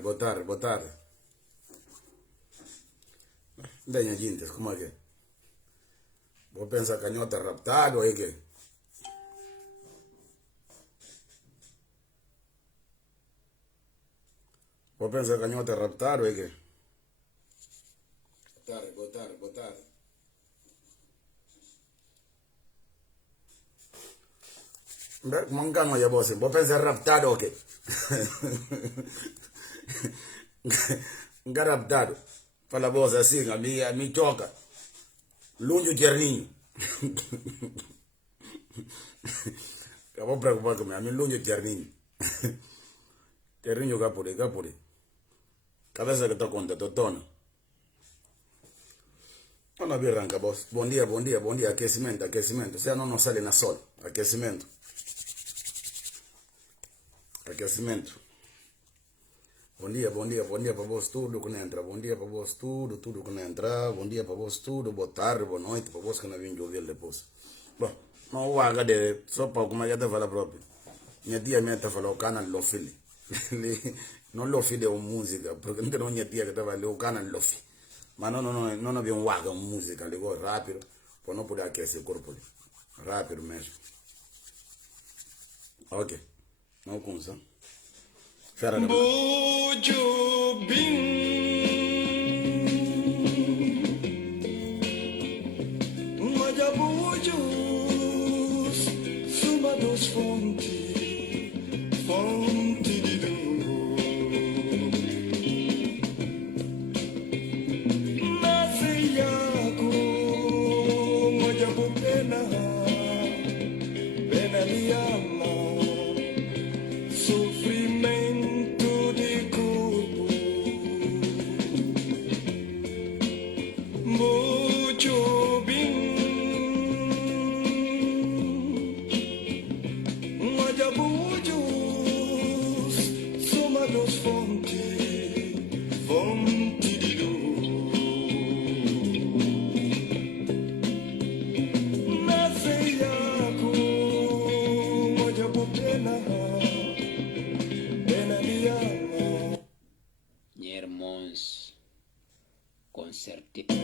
boa tarde. Venha, Gintes, como é que é? Vou pensar canhota raptado aí que? Vou pensar canhota raptado aí que? Boa tarde. Mangano ya boss, vou pensar raptado o quê? Nga raptado. Fala boss assim, a mi choca. Lunho Terninho. Eu vou preocupar comigo, a mi lunho Terninho. Terninho capure. Cabeça que tô conta, totona. Não abrir ranca, boss. Bom dia. Aquecimento. Você não sale na sol. Aquecimento. Bom dia para vós tudo que não entra. Bom dia para vós tudo que não entra. Bom dia para vós tudo, boa tarde, boa noite para vós que não vêm de ouvir depois. Bom, não o HD, só para como é que eu falo próprio. Minha tia está falando o canal Lofi. Não Lofi de música, porque não tem minha tia que estava ali o canal Lofi. Mas não havia waga música, ligou rápido, para não poder aquecer o corpo ali. Rápido mesmo. Ok, não consa. Bojo Bing Majabujos Suma dos fonte de dor Nasciaco Majabu pena de alma Sofrimento de corpo Muito bem Majabujos Soma dos fonte de dor Nasciaco Majabu pena de alma Irmãos, com certeza.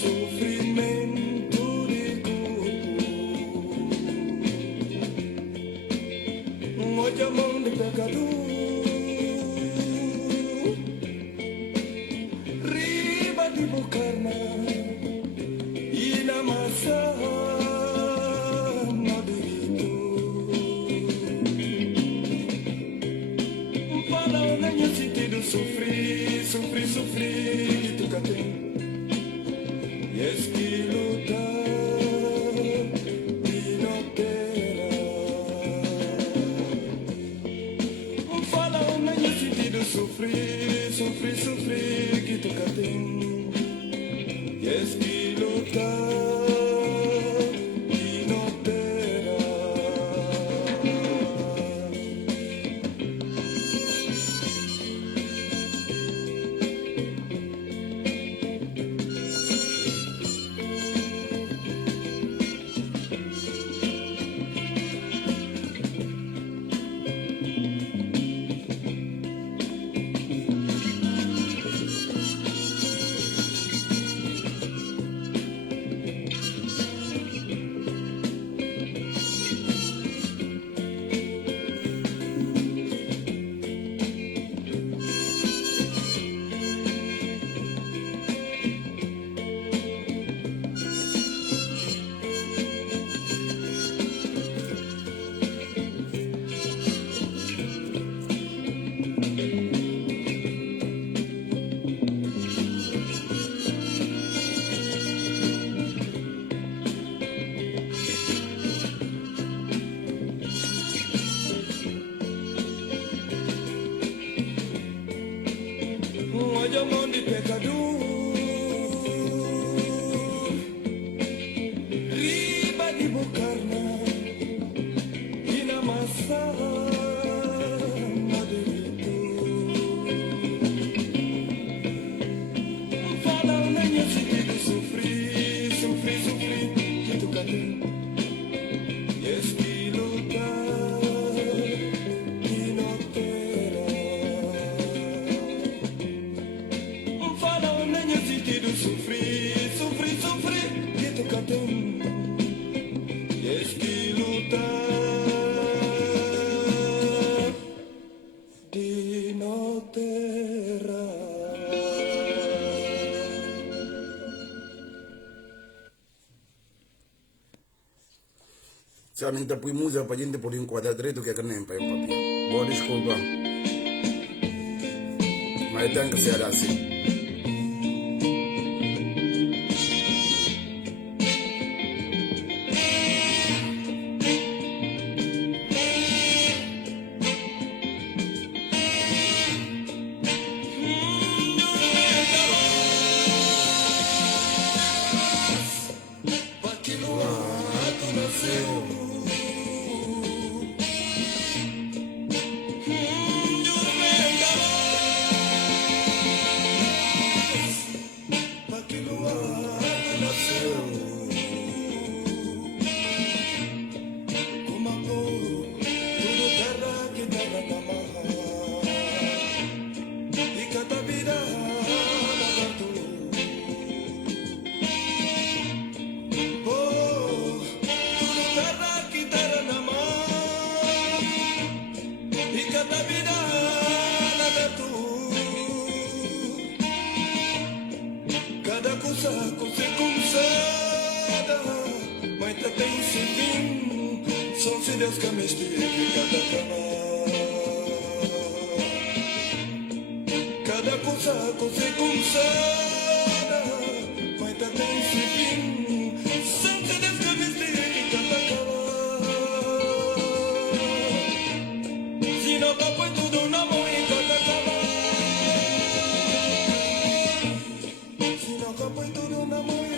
Sofrimento de corpo Hoje a mão de pecador Riba de bocarna E na massa na delito Fala o nenhum sentido sofrer Que tu tem E es que lutar y no terá Fala o nenhum sentido sofrer que tu tem E es que lutar y no terá Hoje a mão de pecador Riba de bocarna E na massa na delito Fala o nenhum sentido sofrer Que tu tem E es que lutar y no terá já nem tá por música para gente poder enquadrar direito que é que nem para papel. Boa desculpa. Mas tem que ser assim. Deus que me estica cada coisa consada, mas tá tem esse fim. São Deus que me estica se não tá põe tudo na mão e se não tá põe tudo na mão e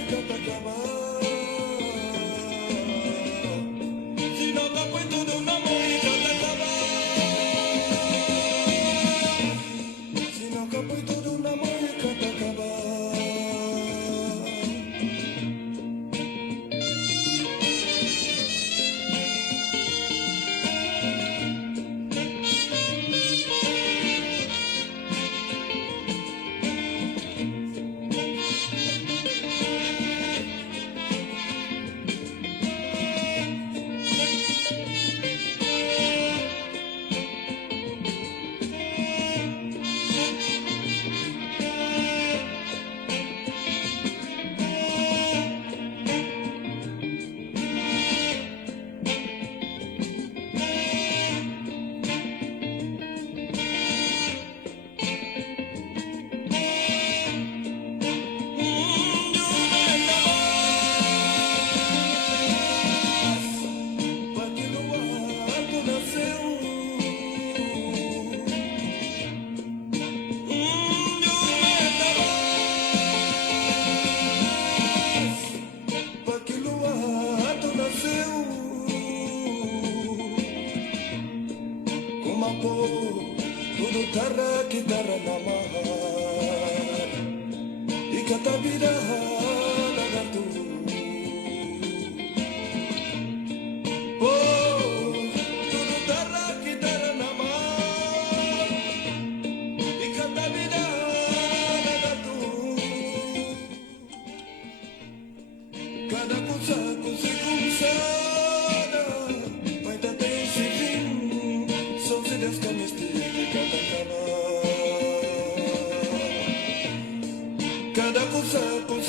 cada coisa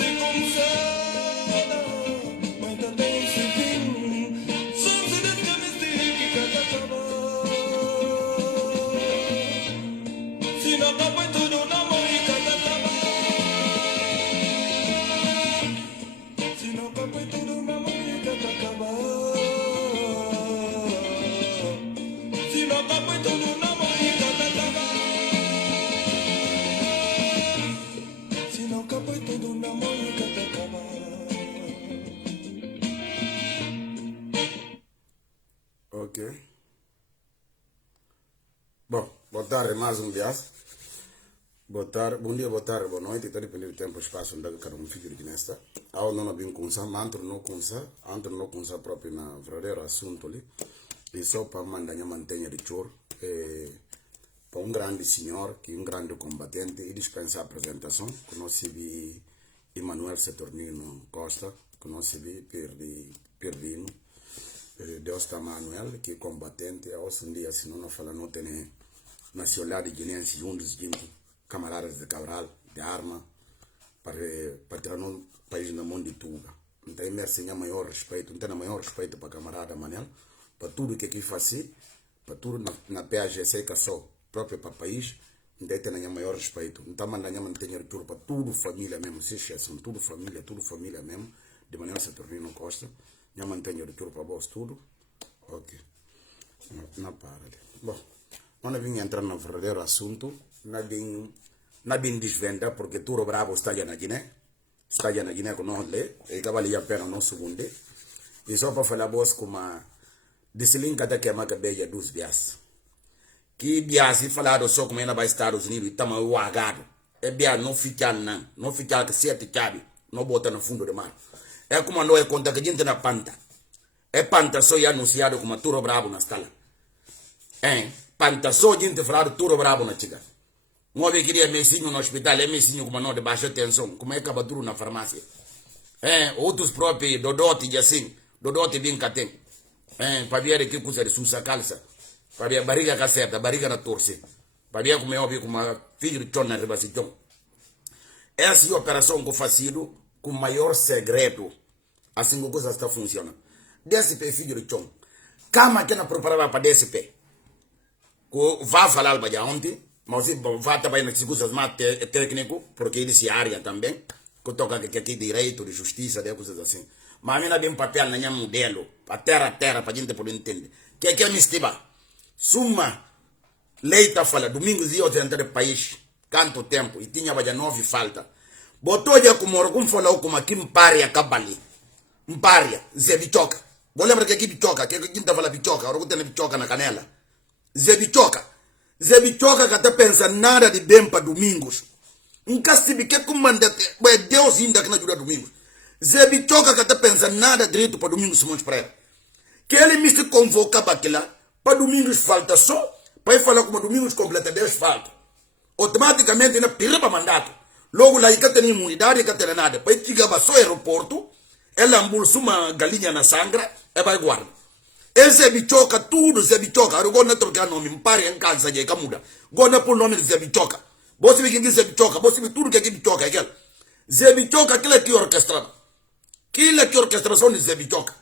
consada, mas tá tem esse fim. São Deus que me estica se não tá põe tudo na mão e se não tá põe tudo na mão e se não tá põe tudo na mão e se não tá põe tudo na mão e Ok. Bom, boa tarde mais um dia. Boa tarde, bom dia, boa tarde, boa noite. Está dependendo do tempo e espaço onde cada um fica aqui nesta. Ao não abrir com sa, mas entro no com sa próprio na verdadeiro assunto ali. E só para mandar a mantenha de choro. Para um grande senhor, que um grande combatente, e dispensa a apresentação. Conosci Emanuel Saturnino Costa, conosci Perdino. Deus está Manuel, que é combatente. Hoje em dia, se não fala, não tem nacionalidade guineense juntos, camaradas de Cabral, de arma, para tirar no país no mundo de Tuga. Então, merci, minha maior respeito. Não tem maior respeito para camarada Manel, para tudo que aqui faz, para tudo na PAGC que só próprio para o país. Então, tem minha maior respeito. Então, mandando manter tudo para tudo família mesmo, se esqueçam, tudo família mesmo, de maneira Saturnino Costa. Minha mantenha tudo para vós, tudo. Ok. Não para. Bom, quando vim entrar no verdadeiro assunto, não vim desvendar, porque tudo bravo está já na Guiné. Está já na Guiné com nós, e que valia a pena não segundo. E só para falar vos como desse link até que é uma cabeça dos bias. Que bias e falado só como ainda vai estar os Unidos e estamos o agado. É bias não ficar não ficar que sete chave, não bota no fundo do mar. É como não é conta que a gente na panta. É panta só é anunciado como tudo bravo na sala. Panta só a gente falado tudo bravo na chica. Não queria mesinho no hospital, é mesinho como não de baixa tensão, como é cabaduro na farmácia. Outros próprios Dodote e assim, Dodote bem que tem. Para ver que coisa de sussa calça, para ver a barriga que acerta, a barriga na torce, para ver como é óbvio como a filho de chona rebacitou. Essa é a operação que eu faço com o maior segredo, assim que a coisa está funcionando. DSP filho de chon, cama que não preparava para DSP, que vai falar já ontem. Mas vai também nas coisas mais técnico, porque ele se área também, que toca aqui direito, de justiça, de coisas assim. Mas a mim não tem papel na minha modelo, a terra, para a gente poder entender. Que é mistiba? Suma, leita fala, domingos e outros entre o país, quanto tempo, e tinha já 9 falta. Botou já como algum falou como aqui mparia cabali. Mparia, Zé Bichoca. Vou lembrar que aqui Bichoca, que a gente fala Bichoca, agora tem Bichoca na canela. Zé Bichoca. Zé Bichoca que até pensa nada de bem para domingos. Nunca se que comanda, Deus ainda que não ajuda domingos. Zé Bichoca que até pensa nada direito para domingos Simões Pereira. Que ele me se convoca para domingos falta só, para ele falar como domingos completa 10 falta. Automaticamente ele pira para mandato. Logo lá ele tem imunidade, ele tem nada. Para ele chegar só aeroporto, ele ambulsa uma galinha na sangra e vai guardar. Esse Bichoca, tudo Zé Bichoca. Agora não trocar nome, me pare em casa de muda. Agora por nome de Zé Bichoca. Você vê que é Zé Bichoca, você vê tudo que é Bichoca, aquele. Zé Bichoca, aquilo é que orquestra. Aquilo é que orquestração de Zé Bichoca.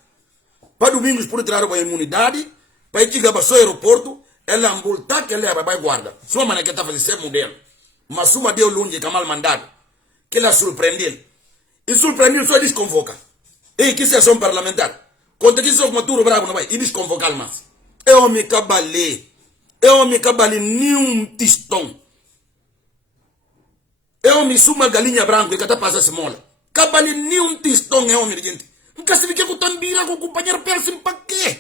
Para domingos por tirar uma imunidade, para ir chegar para o aeroporto, ela ambulta que ela vai guarda. Sua maneira que está fazendo ser modelo. Mas suma deu longe que é mal mandado. Que ela surpreendeu. E surpreendeu só desconvoca. E que sessão parlamentar. Quando que sou maturo bravo não vai, e desconvocar mais. Eu me cabalei nenhum tistão. Eu me suma galinha branca e cada passa se mola. Cabalei nenhum tistão é homem gente. Nunca se fica com tão birra com o companheiro perto para quê?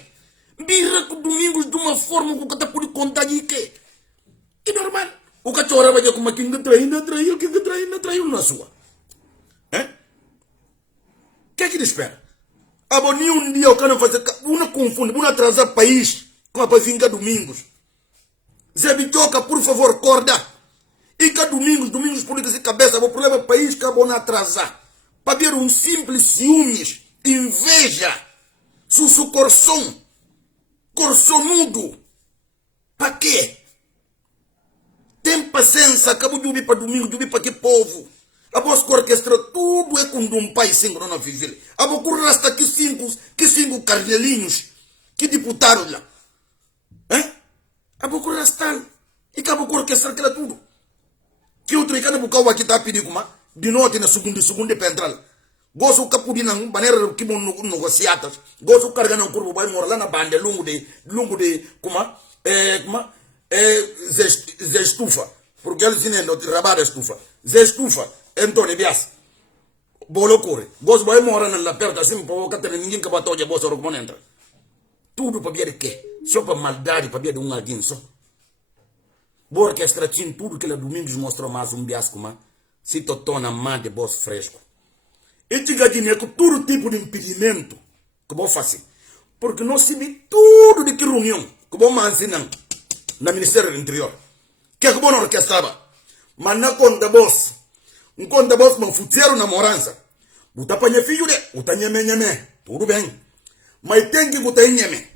Birra com domingos de uma forma que cada pode contar de quê? Que normal. O cachorro vai com uma quem traiu na sua. Que é que ele espera? Aboni dia eu quero fazer uma confunde, uma atrasar país com a pazinha domingos. Zé Bichoca, por favor, acorda. E que domingos por essa cabeça, o problema é o país que acabou de atrasar. Para ver um simples ciúmes, inveja, sussu corsonudo. Para quê? Tem paciência, acabou de ouvir para domingo, de ouvir para que povo. A voz que orquestra tudo é com um pai cinco não vive. A boca rasta que cinco carnelinhos que deputaram lá. A boca rasta e que a boca orquestra aquela tudo. Que outro cada boca aqui tá pedindo como de noite na segunda pentral. Gosto capu de não maneira que bom negociatas. Gosto carregar não curvo vai morar lá na banda longo de como Zé Estufa. Porque eles não trabalham estufa. Zé Estufa. Antônio Bias, bolo corre. Vos vai morar na perto assim, para que ninguém que batou de vos ou como entra. Tudo para ver que, só para maldade, para ver de alguém só. Boa orquestra tinha tudo que ela domingos mostrou mais Bias como se totona mais de voz fresco. E diga de com todo tipo de impedimento que vou fazer, porque nós se vê tudo de que reunião que vou mais ensinar na Ministério do Interior. Que vou na orquestrava, mas na conta voz. Enquanto vos me futeram na morança, você apanha filho de, você nheme, tudo bem. Mas tem que você nheme,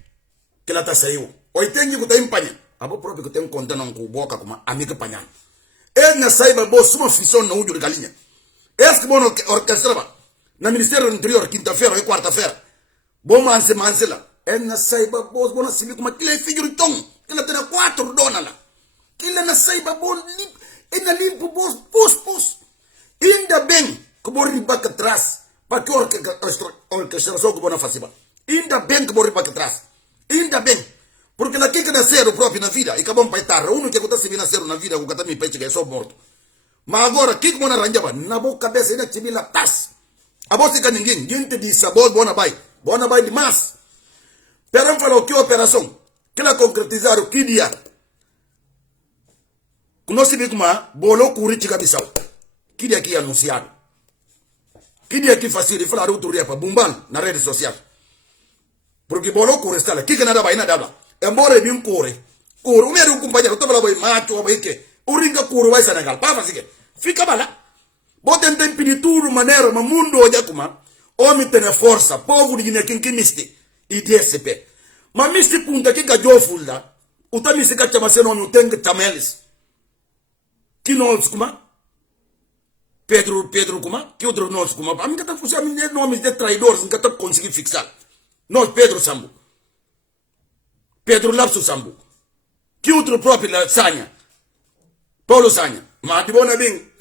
que ela está saiu. Ou tem que você empanha. A boa própria que tem conta não com boca como amiga panhando. Ele não saiba, você uma fissão no olho de galinha. Esse que bom orquestrava, na Ministério do Interior, quinta-feira ou quarta-feira. Bom manse lá. É na saiba boas, bom na civic, mas que é filho de tom. Que ela tem 4 donas lá. Que ela na saiba bom, e na limpo boas, pus. Ainda bem que vou riba que atrás, para que a orquestração que vou na fazer. Ainda bem que vou riba que atrás. Ainda bem. Porque naquele que nasceram próprio na vida, e acabam para estar, o único que acontece se nasceram na vida, o que está me peixe que é só morto. Mas agora, o que vou arranjar? Na boca cabeça, ainda tive lá, tas. A voz fica ninguém te diz, a voz, bona vai demais. Pero falou que operação, que ela concretizaram que dia. Que nós sabemos como bolou com o Rich Gabissau. Que dia que anunciado. Que dia que fazia, falaram outro dia para Bumbal na rede social. Porque bolou com o restante, que nada vai nada lá. Embora ele um corre, o meu companheiro, eu estava lá, macho, o ringa corre vai Senegal, para fazer fica lá. Bota em tempo de tudo, maneira, mas mundo olha como homem tem força, povo de Guiné, quem misti. E DSP. Mas misti punta que gajo fulda. O ta misti que chama se não tem tameles. Que nós como? Pedro como? Que outro nós como? A mim que tá fazendo nomes de traidores, que tá conseguindo fixar. Nós Pedro Sambu. Pedro Lapso Sambu. Que outro próprio Sanha. Paulo Sanha. Mas de bona bem.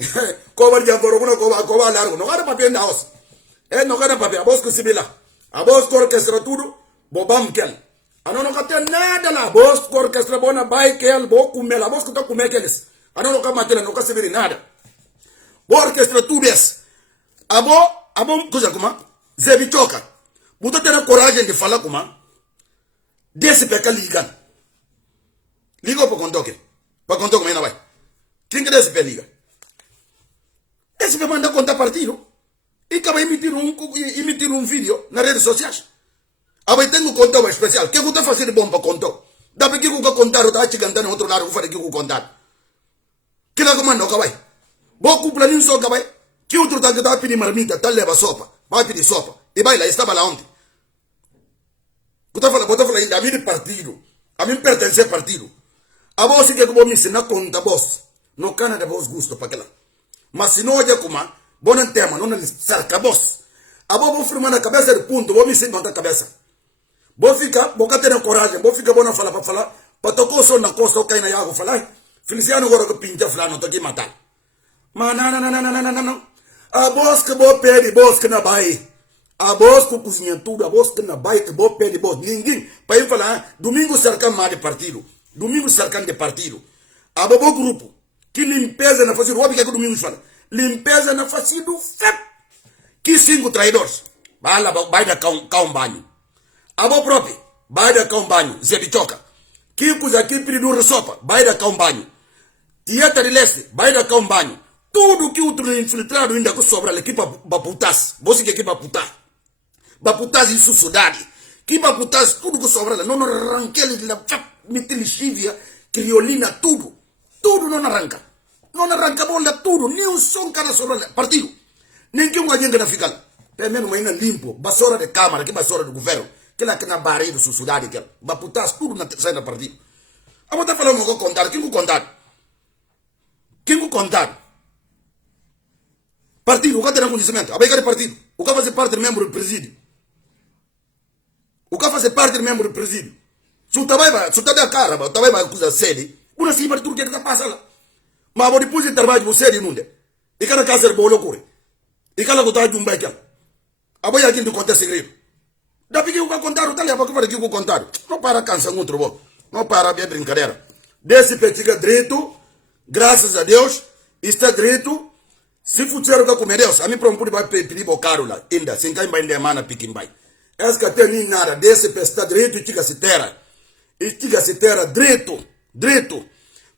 Covar de agora, covar largo. Não era papel na house. Não era papel. A voz que se vê lá. A voz que orquestra tudo. Bobam kel. A não tem nada lá. A voz que orquestra bona vai kel. Bo kumela. A voz que tá com mekeles. A não tem matela. Não se vê nada. Bo orquestra tudo isso. A bo coisa como? Zebichoka. Buta ter coragem de falar como? Desse peca ligan. Liga para contoque. Para contoque, mas não vai. Quem que desse pé liga? Esse vai mandar contar partido. E acaba emitir um vídeo nas redes sociais. Aí tem um contor especial. O que você faz de bom para contar? Dá para que você contar, está chegando no outro lado, você faz que você contar. Que não comanda, vai. Vou cumprir um só, vai. Que outro está que pedir marmita, está leva sopa. Vai pedir sopa. E vai lá, estava lá ontem. Você fala ainda, a mim de partido. A mim pertence a partido. A voz que eu vou me ensinar conta voz. No Canadá voz gosto para aquela. Mas se não olha como, bom tema, não é cerca voz. A vou firmar na cabeça de ponto, vou me ensinar na cabeça. Vou ficar, vou ter coragem, vou ficar bom na falar, para tocar só na costa, ok, na água, falar. Feliciano agora que pinta fulano, tô aqui matar. Mas não. A voz que vou pedir, voz que não vai. A voz que cozinha tudo, a voz que não vai, que vou pedir, voz. Ninguém, para ele falar, domingo cercando mais de partido. Domingo cercando de partido. A bobo grupo. Que limpeza na fazenda, o que é que o domingo fala? Limpeza na fazenda do FEP. Que 5 traidores. Vai dar cá um banho. A bo próprio, vai dar cá um banho. Zé Bichoca. Que coisa aqui pediu de sopa, vai dar cá um banho. Tieta de Leste, vai dar cá um banho. Tudo que outro infiltrado ainda que sobra, ele que para putas. Você que para putar. Para putas em sociedade. Que para putas, tudo que sobra, não arranque ele, meter lixívia, criolina, tudo. Tudo não arranca. Não arranca bola tudo. Nem um som cara sobre partido. Nem que um agente na fica. Pelo menos ainda limpo. Basura de câmara, que basura do governo. Que lá que na barreira da sociedade. Que vai putar tudo na terceira partido. A botar falando que eu vou contar. Quem vou contar? Quem vou contar? Partido. O que tem conhecimento? A vai de partido. O que fazer parte do membro do presídio? O que fazer parte do membro do presídio? Se o tabai vai a cara, o tabai vai acusar sede. Una cima de tudo que está passando. Mas vou depois de trabalho você de mundo. E cada casa é bolo corre. E cada coisa de baita. A boia aqui do contar segredo. Da porque eu vou contar o talher para que eu vou contar. Não para cansar outro bom. Não para a brincadeira. Desse petiga direito, graças a Deus, está direito. Se funciona com Deus, a mim para um pouco vai pedir o caro lá. Ainda, sem quem vai demar piquim vai. Essa que tem nada desse está direito e tiga se terra. E tiga se terra direito.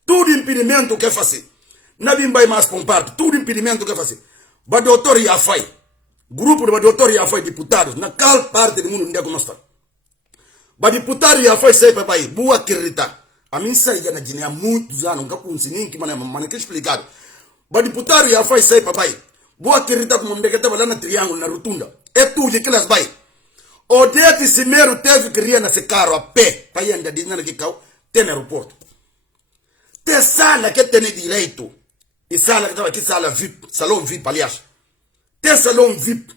Tudo impedimento que fazer. Não vai mais para um parte. Tudo impedimento que fazer. O doutor Iafai. Grupo do doutor Iafai, deputados. Na qual parte do mundo onde é que nós estamos. O deputado Iafai sai para aí. Boa acreditar. A mim sai na Guiné há muitos anos. Nunca consegui que mas que explicado. O deputado Iafai sai para aí. Boa acreditar como onde é que estava lá na triângulo, na rotunda. É tudo que elas vai. O dia que Cimeiro teve que ir nesse carro a pé. Para ir andar dizendo que tem aeroporto. Tem sala que tem direito. E sala que estava aqui, sala VIP, salão VIP, aliás. Tem salão VIP.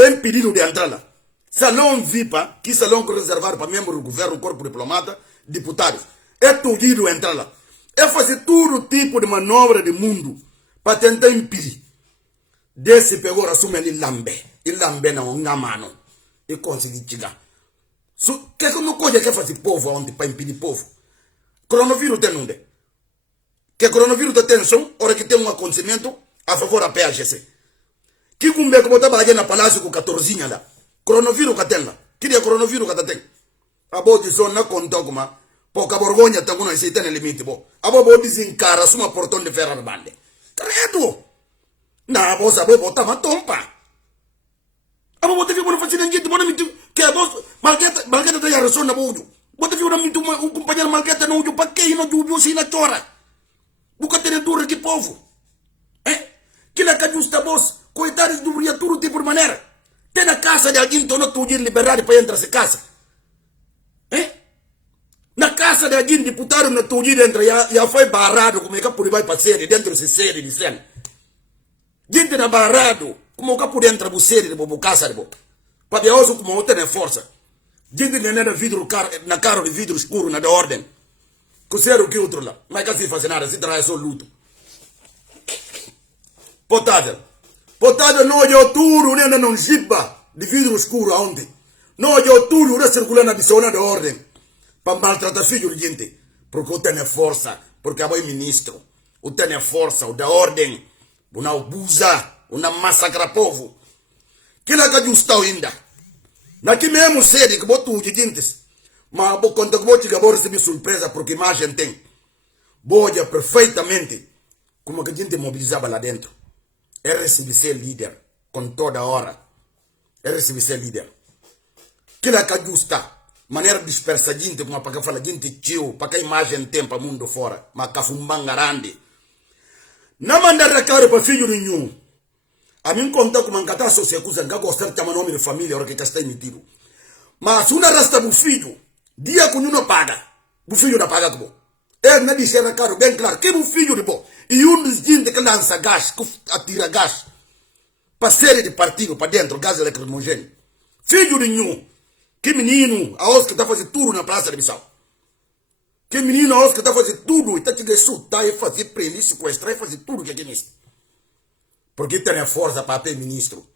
é impedido de entrar lá. Salão VIPA, que salão reservado para membros do governo, corpo diplomata, deputados, é impedido de entrar lá. É fazer todo tipo de manobra do mundo para tentar impedir. Desse pegou assume ele lambe na mano e conseguir chegar. So, que não coisa que fazer povo onde para impedir povo? Coronavírus tem onde? Que coronavírus tem tensão, hora que tem um acontecimento a favor da PHC. Que cumbe que botar lá na palácio com 14 lá. Coronavírus que tem lá. Que dia coronavírus que tem? A boa de zona conta como pouca vergonha tem quando se tem limite bo. A boa desencara suma portão de ferro bande. Credo. Na boa sabe botar uma tompa. A boa teve quando fazer ninguém bona mitu que a boa malgueta tem a razão na boa. Boa teve uma mitu um companheiro malgueta não para que não jubio se na chora. Buca ter dura que povo. Que la que justa boss coitados do todo tipo de maneira. Tem na casa de alguém que não tem liberdade para entrar nessa casa. Na casa de alguém deputado não tem entrar já foi barrado como é que pode vai para série dentro dessa série de cena. Gente na barrado como é que pode entrar para série de bobo casa de bobo. Para ver osso como tem força. Gente na vidro na carro de vidro escuro na da ordem. Coseiro que outro lá. Mas que se faz nada, se traz só luto. Potável não é tudo, nem não ziba de vidro escuro aonde. Não é tudo, não circula na visão da ordem. Para maltratar filho de gente. Porque eu tenho força, porque eu sou ministro. Eu tenho força, o da ordem. Uma abusa, uma massacra povo. Que lá que justa ainda. Naqui mesmo sede que boto de gente. Mas vou contar que vou receber surpresa porque a imagem tem. Boa perfeitamente como que a gente mobilizava lá dentro. É receber ser líder com toda hora. É receber ser líder. Que lá que justa. Maneira dispersa gente como para que fala gente tio, para que a imagem tem para o mundo fora. Mas que fumbangarande. Não mandar recado para filho nenhum. A mim conta como um catástrofe se acusa que gostar de chamar nome de família hora que está emitido. Mas se uma rasta do filho, dia que não paga, o filho não paga como. Ele não disse recado bem claro, que é o filho de bom. E dos gente que lança gás, que atira gás, para série de partido para dentro, gás lacrimogêneo. Filho nenhum. Que menino, a que está fazendo tudo na Praça de Bissau. Que menino, a que está fazendo tudo, e está te insultar, e fazer prender, sequestrar, e fazer tudo que é nisso. Porque tem a força para ser ministro.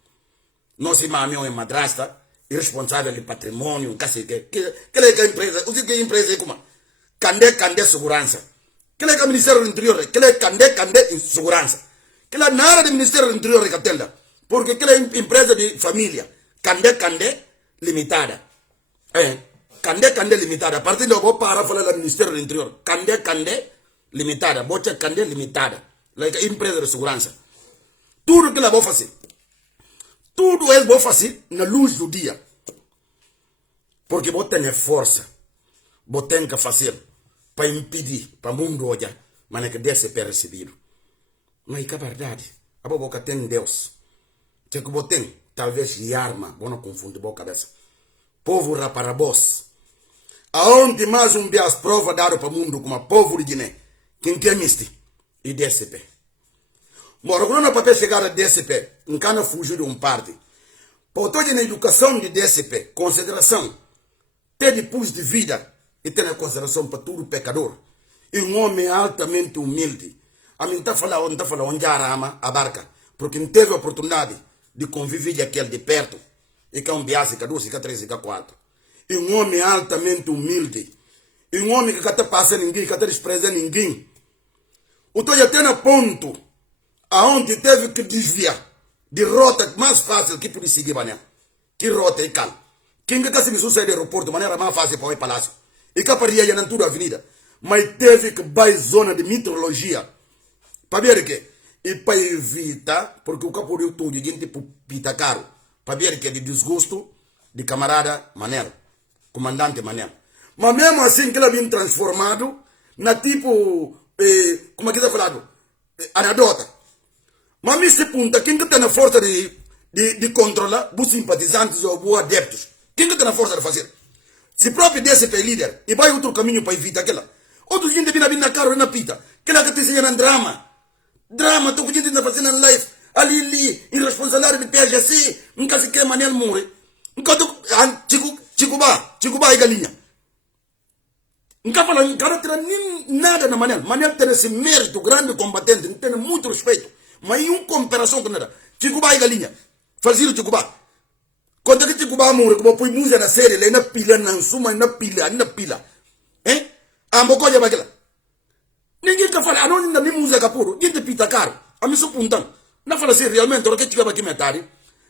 Não se mame é madrasta, irresponsável de patrimônio, que é a empresa, o que é a empresa é como? Candé segurança. Que é o Ministério do Interior, que é Candé segurança. Que é nada do Ministério do Interior que atenda. Porque que é empresa de família. Candé limitada. Candé limitada. A partir de agora, para falar do Ministério do Interior. Candé limitada. Bocha Candé limitada. Like empresa de segurança. Tudo que ela vai fazer. Tudo é bom fazer na luz do dia. Porque você tem força. Você tem que fazer para impedir, para o mundo olhar. Mas é que Deus é percebido. Mas é verdade. A boca tem Deus. Que você tem, talvez, de arma. Você não confunde a cabeça. Povo raparabós. Aonde mais um dia as provas dadas para o mundo como povo de Guiné. Quem tem este? E DSP. Moro, quando não papel chegar a DSP, não cana fugir de parte. Portanto, na educação de DSP, consideração, ter depois de vida e ter consideração para todo pecador. E um homem altamente humilde. A mim está falando onde a rama, a barca, porque não teve a oportunidade de conviver com aquele de perto. E que é um biase, que é 12, que é 13, que é 4. E um homem altamente humilde. E um homem que está passando ninguém, que está desprezando ninguém. O tô já tem a ponto aonde teve que desviar de rota mais fácil que podia seguir, mané. Que rota é cal. Quem que se me sair do aeroporto, de maneira mais fácil para o palácio. E que paria já na toda a avenida. Mas teve que ir zona de meteorologia. Para ver que e para evitar, porque o capo de tudo, gente pita caro. Para ver que é de desgosto de camarada Manel, comandante Manel. Mas mesmo assim que ela vem transformado na tipo, como é que está falado? Anedota. Mas me se punta, quem que tem a força de controlar os simpatizantes ou os adeptos? Quem que tem a força de fazer? Se próprio DSP é líder, e vai outro caminho para evitar aquela. Outro gente vem na cara e na pita. Aquela que te ensinam drama. Drama, tu que gente está fazendo live. ali irresponsabilidade de PGC, nunca se quer Manel Moure. Enquanto Chicuba e Galinha. Nunca fala, nunca tem nada na Manel. Manel tem esse mérito, grande combatente, tem muito respeito. Mas em uma comparação com nada. Chicuba e Galinha. Fazer o Chicuba. Quando que Chicuba Moure, como põe música na série, ele na pila, na suma, na pila. A Mocoja Bagela. Ninguém que fala, não ainda nem música puro. Gente pita caro. A mim sou puntão. Não fala assim, realmente, o que chegava aqui metade.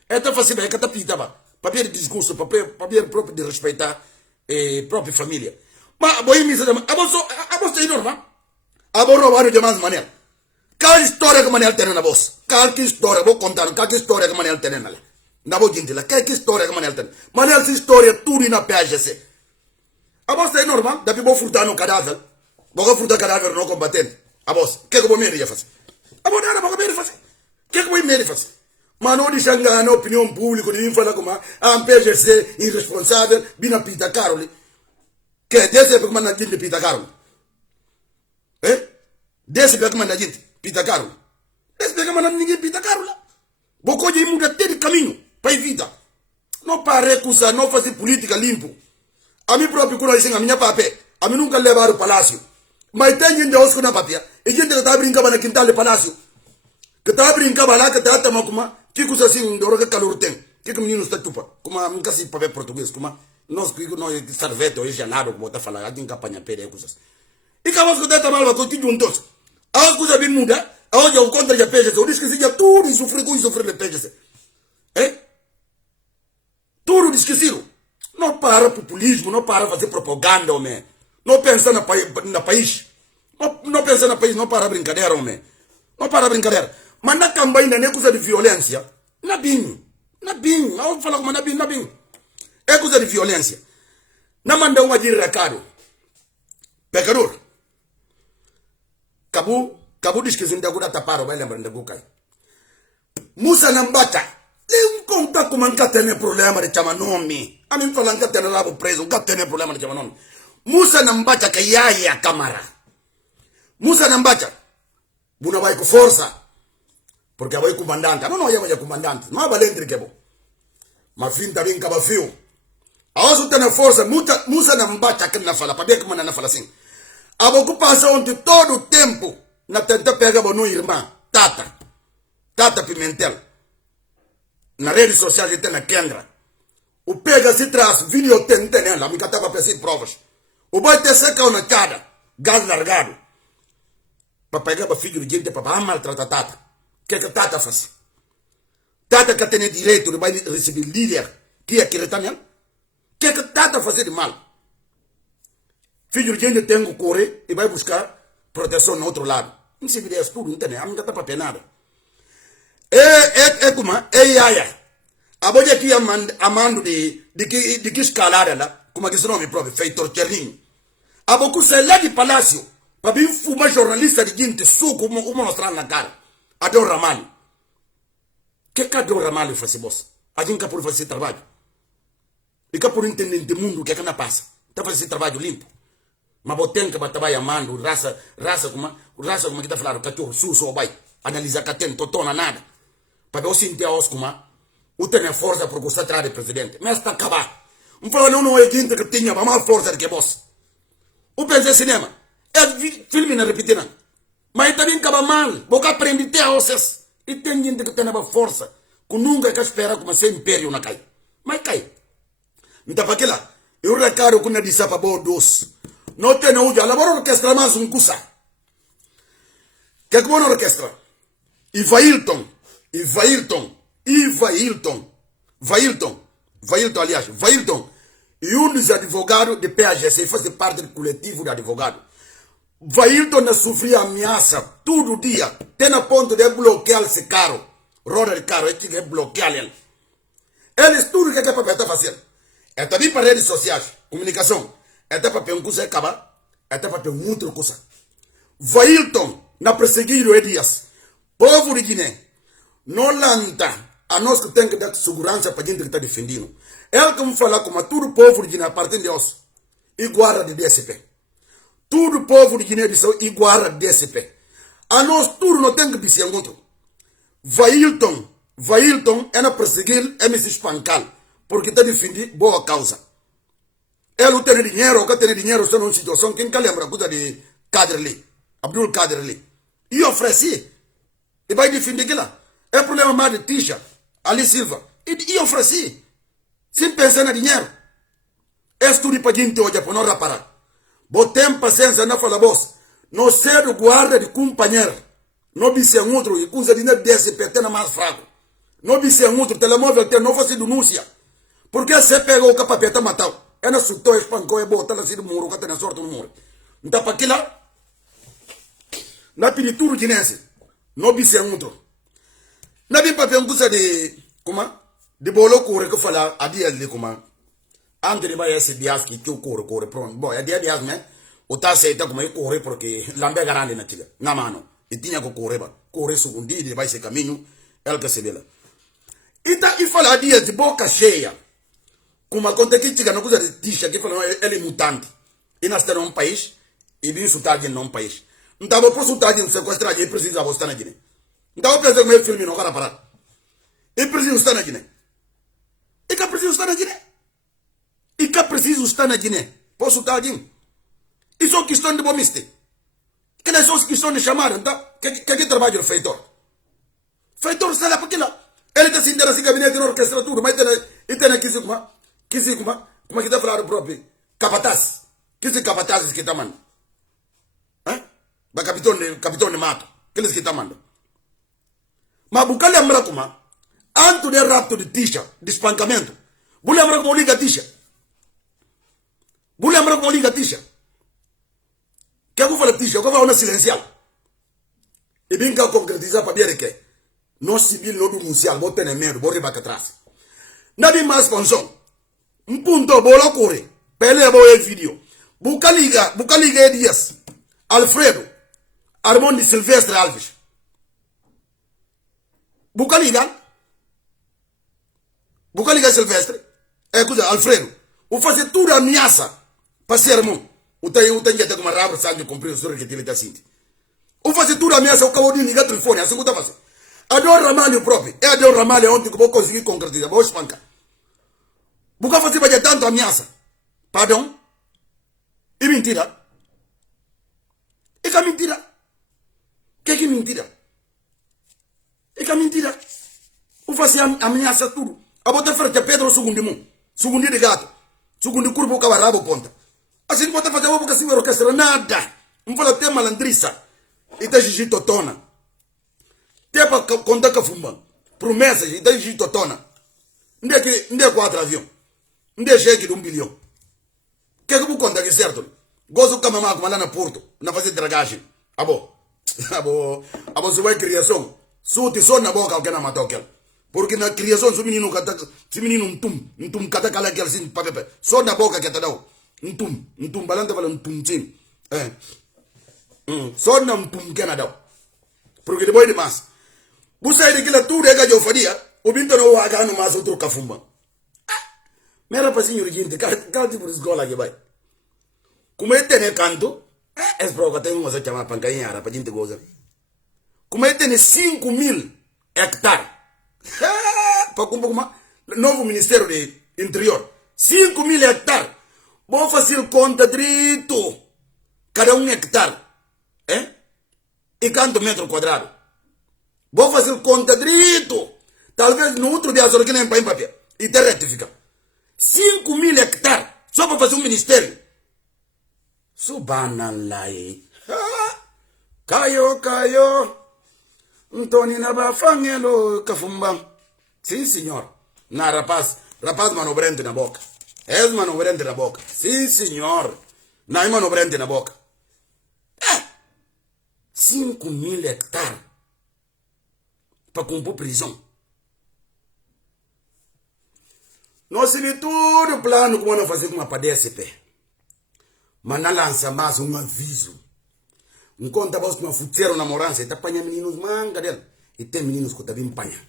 É tá fazendo, é que tá pitava. Papel de discurso, papel próprio de respeitar a própria família. Mas, boi, me diz, a você é normal. A você roubar de mais maneira. Qual história que Manel tem na voz? Qual que história, vou contar, qual que história que Manel tem na lá. Na vou gente lá, qual que história que Manel tem? Manel se história tudo na PAGC. A você é normal, deve vou furtar no cadáver. Vou furtar cadáver no combatente. A você, o que eu vou me fazer? A você não vou me fazer. O que eu vou me fazer? Mas não deixa enganar a opinião pública, ninguém fala como a PGC irresponsável, bina pita Caroli. Que é desse que manda gente pita Caroli. Desse que manda gente pita Caroli. Desse que manda ninguém pita Caroli. Bocou de muda ter caminho para evitar. Não para recusar, não fazer política limpo. A mim próprio, quando eu disse a minha papel, a mim nunca levaram o palácio. Mas tem gente que na papel, e gente que está brincando na quintal do palácio. Que está brincando lá, que está tomando como que coisa assim, de hora que calor tem. Que menino está tupa. Como nunca se papel português, como nós que nós servete ou gelado, como está falando, a gente campanha pere coisas. E que a voz que está mal, vai continuar juntos. A coisa bem muda, a hoje eu contra a PGC, eu disse que seja tudo e sofrer de PGC. Tudo esquecido. Não para populismo, não para fazer propaganda, homem. Não pensa no país. Não pensa no país, não para brincadeira, homem. Não para brincadeira. Mas na campanha não é coisa de violência. Na bim. Eu falo como na bim. É coisa de violência. Não manda uma de recado. Pecador. Cabu diz que se não dá tapar, vai lembrar de Bucai. Musa Nambata. Ele conta como nunca tem problema de chamar nome. A mim falando que tem rabo preso, nunca tem problema de chamar nome. Musa Nambata que ia a câmara. Musa Nambata. Buna vai com força. Porque vai comandante. Não ia comandante. Não é valente que é bom. Mas fim também acaba fio. A outra tem força. Musa Nambata que não fala. Para ver como não fala assim. A boca passa onde todo o tempo na tenta pegar a irmã. Tata Pimentel. Na rede social tem na Kendra. O pega se traz vídeo tem nela, me catava para provas. O boy te seca na cara, gás largado. Para pegar para filho de gente para maltratar Tata. O que Tata faz? Tata que tem direito de vai receber líder que é que também. O que Tata faz de mal? Filho de gente tem que correr e vai buscar proteção no outro lado. Não se vê tudo, não tem, a mim tá para nada. Yaya. A boia aqui amando de que escalada lá, como é que se nome próprio, Feitor Cherninho. A boca sai lá de palácio, para vir fumar jornalista de gente, suco, uma mostrar na cara. A Dom Ramalho. Que a Dom Ramalho faz, boss? A gente por fazer trabalho. E que por entender o mundo, que não passa. Está fazendo trabalho limpo. Mas botem que vai trabalhar amando, raça como que está falando, cachorro, suso, ou vai. Analisar que tem, totona nada. Para eu sentir a oscuma, eu tenho força para gostar atrás do presidente. Mas está acabado. Não fala não é gente que tinha mais força do que você. Eu pensei cinema. É filme na repetindo. Mas também acaba mal. Porque aprende até a vocês. E tem gente que tem mais força. Que nunca quer esperar como ser império na cai. Mas cai. Então para aquela, eu recaro que não disse para boa doce. Não tem hoje. A labora orquestra mais cusa. Que é como orquestra? Vailton, aliás, e um dos advogados de PAGC, faz parte do coletivo de advogados. Vailton sofria ameaça todo dia, tem a ponto de bloquear esse carro, roda de carro, ele tinha que bloquear ele. Eles tudo que é para fazer. É também para redes sociais, comunicação, é para ter um curso acabar, é para ter um outro curso. Vailton, na perseguido Edias, povo de Guiné, não lanta a nós que tem que dar segurança para a gente que está defendendo. Ele como falar como todo povo de Guiné, a partir de nós, e guarda de DSP. Todo povo de Guiné-Bissau e guarda de DSP. A nós tudo não tem que se encontrar. Vailton é na perseguir MC Espancal, porque está defendendo boa causa. Ele tem dinheiro, que tem dinheiro, está numa situação que não lembra coisa de Kaderli, Abdul Kaderli. E ofereci, e vai defender aquilo. É problema mais de Tisha, Ali Silva. E ofereci, sem pensar no dinheiro. É tudo para gente hoje, para não reparar. Botem paciência na fala boss. Não ser do guarda de companheiro. Não bi ser outro e usa dinheiro desse PT na mais fraco. Não bi ser outro telemóvel ter não fazer denúncia. Porque você pegou o capapeta matou. É na sutou espancou e botou na cima do muro, que tem na sorte no muro. Então para aquilo na peditura de nesse. Não bi ser outro. Na bi papel coisa de como de bolo corre que fala a dia de como Antes vai esse dias que eu corre pronto. Bom, é dia né? O tá aceita como eu corre porque lambe garante na tiga. Na mano. E tinha que correr segundo dia, vai esse caminho, ela que se vê lá. E fala dia de boca cheia. Como a conta que tiga não coisa de tixa, que fala ele é mutante. E nós temos um país, e vim sotar em um país. Então, vou sotar em sequestrar, e precisa estar na Guiné. Então, eu penso que meu filme não vai parar. E precisa estar na Guiné. E que precisa estar na Guiné. E que preciso estar na Guiné. Posso estar aqui. Isso é questão de bomiste. Que não é só questão de chamar. Então, que trabalho o feitor? Feitor está lá para aquilo. Ele está sentindo assim, gabinete na orquestra, tudo. Mas ele tem aqui, como é que está falando próprio? Capataz. Que é capatazes que está mandando? Ba capitão de mato. Que eles que está mandando? Mas buca lembra como? Anto de rapto de tixa, de espancamento. Bu lembra como liga tixa? Bu lembra como liga tixa? Que eu falo tixa, eu vou falar silencial. E bem que eu concretizar para ver que não civil, não denunciar, vou ter medo, vou ribar atrás. Nada mais sponsor. Ponto, bola corre. Pele é boa vídeo. Buca liga Dias. Alfredo. Armando Silvestre Alves. Buca liga Silvestre. É coisa, Alfredo. O fazer tudo ameaça. Para ser irmão. O tem que ter uma raba, sangue, cumprir o senhor que ele está sentindo. O fazer tudo ameaça, o cabo de ligar o telefone, assim que está fazendo. Adoro Ramalho próprio. É Adoro Ramalho ontem que vou conseguir concretizar. Vou espancar. Buca fazer para tanto ameaça. Pardon? E mentira? E que mentira? Que mentira? E que mentira? O fazer ameaça tudo. A botar frente a Pedro segundo mu. Segundo de gato. Segundo curvo o cabarrabo ponta. Assim não pode fazer uma boca assim orquestra. Nada. Não pode ter malandriça. E tá gigi totona. Tem para contar com a fumba. Promessa, e tá gigi totona. Onde é 4 aviões? Onde é cheque de 1 bilhão? Que eu vou contar aqui certo? Gosto de caminhar como lá na Porto. Na fazer dragagem. Abo, se vai criação. Sute só na boca alguém na matou aquele. Porque na criação, se o menino cata cala aquele assim, papel. Só na boca que tá dando. Balanta fala sim. Só na que na dão. Porque depois de mais. Você aí daquela tudo é que eu faria. O binto não vai ganhar mais outro cafumba. Mera para senhor gente, cada tipo de escola que vai. Como é que tem canto? É para que tem uma coisa chamada pancainha para gente goza. Como é que tem 5.000 hectares? Para como novo Ministério de Interior. 5.000 hectares. Vou fazer conta direito. Cada hectare. E quanto metro quadrado? Vou fazer conta direito. Talvez no outro dia só que nem para papel. E te retifica. 5.000 hectares. Só para fazer um ministério. Subhanallah. Caiu. Antônio Nabafangelo Cafumba. Sim, senhor. Na rapaz manobrante na boca. É manobrante na boca. Sim, senhor. Na manobrante na boca. 5.000 hectares. Para compor prisão. Nós temos todo o plano como nós fazer uma PDSP. Mas não lança mais um aviso. Enquanto a voz não futeram namorança, está apanhando meninos manga dela. E tem meninos que também apanham.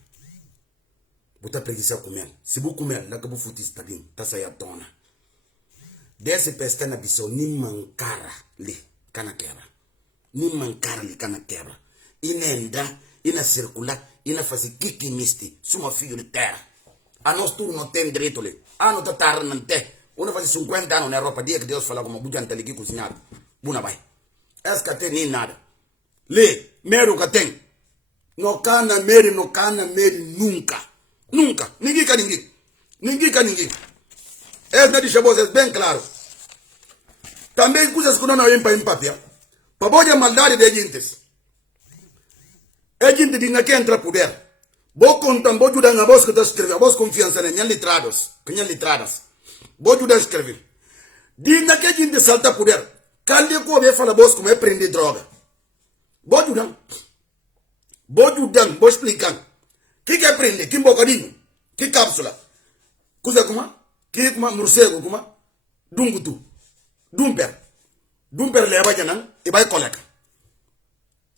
Você precisa comer. Se você comer, lá que você futir está bem. Está saindo à tona. DSP está na bisou, nem mancara ali, cana quebra. Nem mancara ali, cana quebra. E nem dá, e na circular, ina fasi kiki misti, suma filho de terra. A nós tudo não tem direito ali. A não tá não tem. Una faz 50 anos na Europa, dia que Deus fala como bujanta ali que cozinhado. Buna vai. Essa que tem nem nada. Lê, mero que tem. No cana meri nunca. Nunca. Ninguém can ninguém. Ninguém can ninguém. Essa deixa vocês bem claro. Também coisas que não é para papel. Para boa maldade de gentes. É gente de que entra poder. Vou contar, vou ajudar a voz que está escrevendo. A voz confiança em litrados. Que litradas. Vou ajudar a escrever. Diga que a gente salta poder. Calde que eu fala voz como é prender droga. Vou ajudar. Vou explicar. Que é prender? Que bocadinho? Que cápsula? Coisa como? Que como morcego como? Dungutu. Dumper. Dumper leva janang e vai coleca.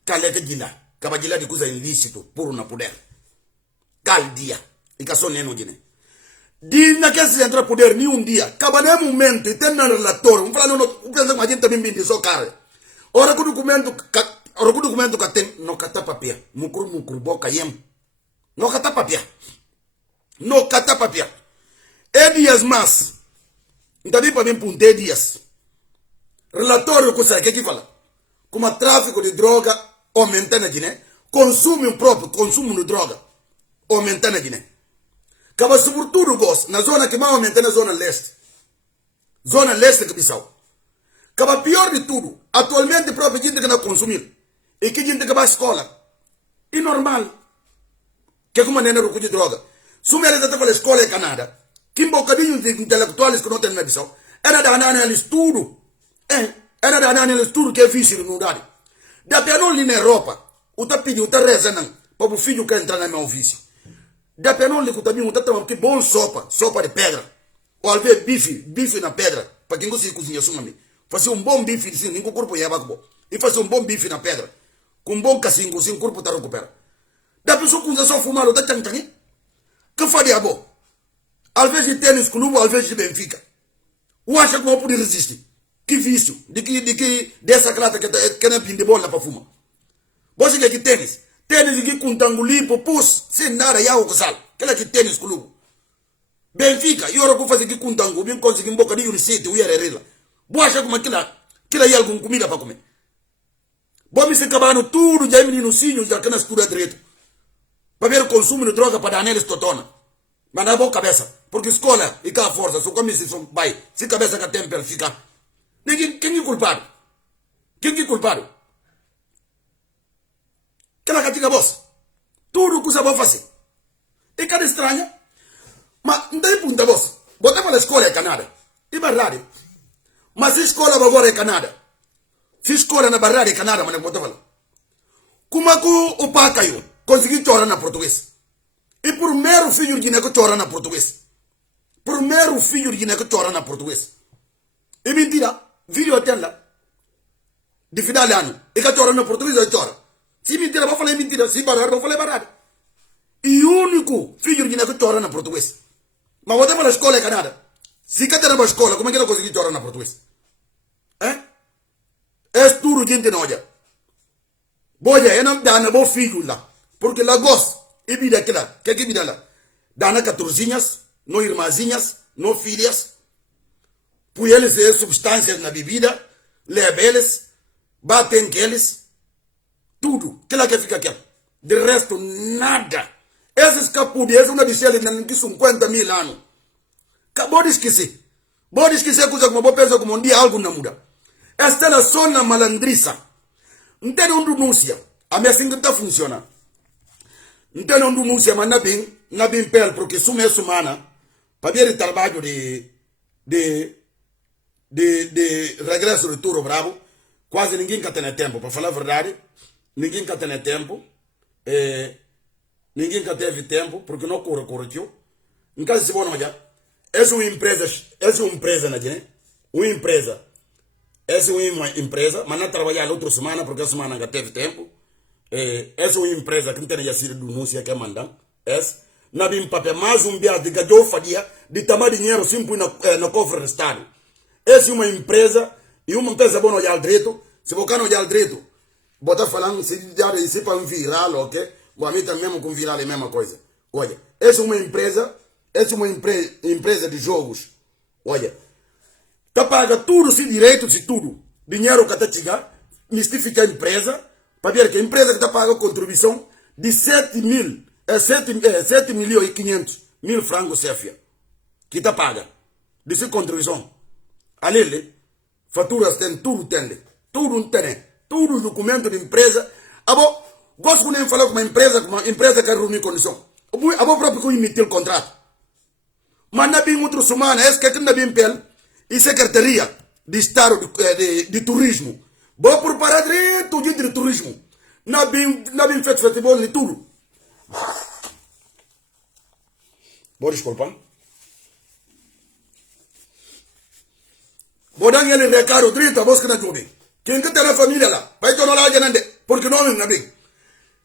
Caleta gila. Cabagila de coisa ilícito, puro na poder. Caldia. E que só neno gine. Diga que se entra poder ni um dia. Cabane momento e tem na relatório. Falando no pensa que a gente também vende só cara. Ora que o documento que tem no cata papel. Mucur boca yem. No cata papel. No cata papel. E dias mais. Então para mim punte dias. Relatório que sai que fala. Como tráfico de droga aumenta na Guiné. Consumo próprio, consumo de droga aumenta na Guiné. Acaba sobretudo gosto na zona que mais aumenta na zona leste. Zona leste que Bissau. Acaba pior de tudo. Atualmente próprio gente que não consumir. E que gente que vai à escola. E normal. Que como nem é de droga. Se me eles até a escola em Canadá. Que um bocadinho de intelectuais que não tem na Bissau. Era da análise de estudo. Era da análise de estudo que é difícil no lugar. Da piano ali na Europa. O tá pedindo, o tá rezando. Para o filho que entrar na minha ofício. Da piano ali que o tá pedindo, o tá tomando que bom sopa de pedra. Ou alvez bife na pedra. Para quem gosta de cozinhar, sumami. Fazer bom bife, assim, nem com o corpo ia bago. E fazer bom bife na pedra. Com bom cacingo, assim, o corpo tá recupera. Da pessoa que só fumar, o tá tchang. Que faria bom? Às vezes de tênis clube, às vezes de Benfica. O acha que não pode resistir. Que vício. De que dessa clata que não pinde bola para fumar. Você quer que tênis? Tênis aqui com tanguli, popus, sem nada, e algo que sal. Que é que tênis clube. Benfica, e ora que fazer aqui com tango, bem conseguir um bocadinho de receita, o ia Boa acha como aquilo aí alguma comida para comer. Boa me se acabando tudo, já é meninozinho, já que não estuda direito. Para ver o consumo de droga para dar neles totona. Mas na boa cabeça, porque escola e cá a força, só como se são pai, se cabeça que tem para ficar. Quem é culpado? Quem é culpado? Aquela catica boss. Tudo que você vai fazer. E cada estranha. Mas não tem punta boss. Botamos na escola em Canadá. E verdade. Mas se escola vai agora em Canadá. Se escola na barrada em Canadá, mas não pode falar. Como é que o pai caiu? Conseguiu chorar na português. E por mero filho de Guiné que chora na português. Por mero filho de Guiné que chora na português. E mentira. Vídeo até lá. De final de ano. E que chora na português, ele chora. Se mentira, vou falar mentira. Se barrar, vou falar barrar. E o único filho de Guiné que chora na português. Mas vou ter para a escola em Canadá. Se que tem para a escola, como é que não consegui chorar na português? É tudo gente não olha. Boia, eu não dá na boa filho lá. Porque lá gosta. E vida aquela. Que vida lá? Dá na 14, não irmãzinhas, não filhas. Por eles é substâncias na bebida. Leva eles. Batem eles. Tudo. Aquela que fica aqui. De resto, nada. Esses capudeiros, uma de eles não tem 50 mil anos. Acabou de esquecer. Pode esquecer coisa como eu penso como um dia algo não muda. Esta é só na malandriça. Não tem onde denúncia. A minha cinta funciona. Não tem onde denúncia, mas não bem pele, porque isso é semana. Para ver o trabalho de regresso de Turo Bravo, quase ninguém que tem tempo. Para falar a verdade, ninguém que tem tempo. Ninguém que teve tempo, porque não corre tio. Em caso de se não já, essa é uma empresa na Guiné. Uma empresa. Essa é uma empresa, mas não trabalhar outra semana, porque a semana não teve tempo. Essa é uma empresa que não tem já sido denúncia que é mandando. Essa. Não tem papel, mais um biado de gajo fadia de tomar dinheiro simples no cofre do Estado. Essa é uma empresa, e uma empresa boa olhar direito. Se você não olhar direito, botar falando, se para um viral, ok? Bom, a mim também mesmo com virar a mesma coisa. Olha, essa é uma empresa de jogos. Olha, tá paga tudo, se direitos e tudo. Dinheiro que tá chegando, mistifica a empresa, para ver que a empresa que tá paga contribuição de 7 milhões e 500 mil francos CFA. Que tá paga. Dessa contribuição. Ali, faturas tem tudo, tudo tem. Tudo documento de empresa. Abo, gosto de falar com uma empresa que reúne condição. Abo próprio que emitir o contrato. Mas não tem outro sumana, esse que não tem pele. E Secretaria de Estado de Turismo. Vou preparar direito de turismo. Não tem feito festival de tudo. Vou desculpar. Vou dar ele recado 30, vou escrever tudo. Quem que tem a família lá? Vai tornar lá gente, porque não é bem.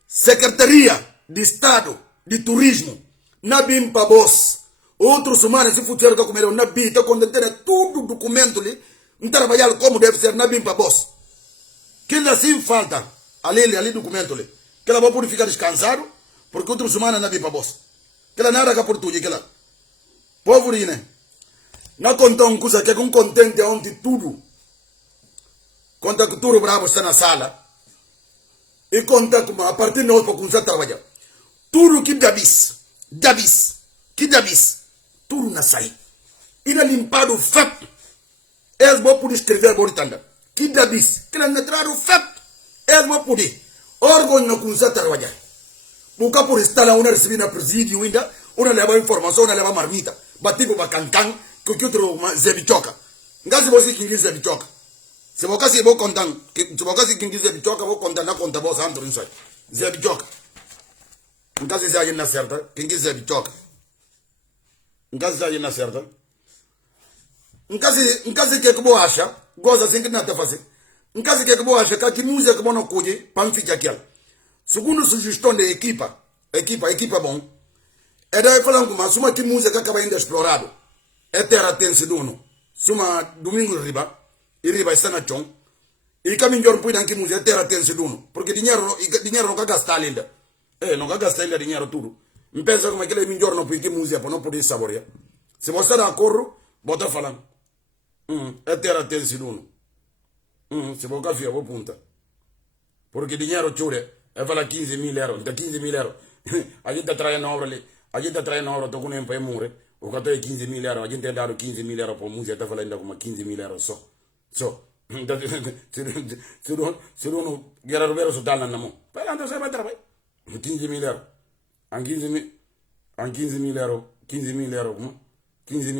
Secretaria de Estado de Turismo. Não bem para vós. Outros humanos se futeram com ele, não bem, está contente tudo documento ali. Não trabalhar como deve ser, não bem para vós. Quem assim falta, ali documento ali. Que ela vai poder ficar descansado, porque outros humanos não bem para vós. Que ela nada que por tudo, que ela. Povo né? Não conta uma coisa que é um contente onde tudo. Conta que tudo bravo está na sala. E conta que a partir de hoje para começar a trabalhar. Tudo que tudo na sai. E na limpado o fato. Eles vão poder escrever boritanda. Que dabis, que não entrar o fato. Eles vão poder. Órgão não começar a trabalhar. Porque por estar lá, uma receber na presídio ainda, uma leva informação, uma leva marmita. Batigo para cancan. Que outro zebichoka. Ngasi você quem diz zebichoka. Se você vou contar, se você quem diz zebichoka, vou contar na conta você andro isso aí. Zebichoka. Ngasi se aí na certa, quem diz zebichoka. Ngasi se aí na certa. Ngasi que boa acha, goza assim que nada fazer. Ngasi que boa acha que música que não cuide, para ficar aqui. Segundo sugestão da equipa bom. É daí falando com uma que música que acaba ainda explorado. É terra tem sido uno. Suma domingo riba está na chão. E caminho de orpui danque música é terra tem sido uno. Porque dinheiro não vai gastar ainda. Não vai gastar ainda dinheiro tudo. Me pensa como aquele melhor não pode música para não poder saborear. Se você está de acordo, bota falando. É terra tem sido uno. Se você café, vou punta. Porque dinheiro chure, é falar 15 mil euros. Então 15 mil euros. A gente está traindo obra ali. A gente está traindo obra, estou com um para morrer. O que é 15 mil euros, a gente tem dado 15 mil euros para música, está falando como 15 mil euros só. Se não quer ver o sudal na mão, para onde você vai trabalhar? 15 mil euros. A 15 mil euros, 15 mil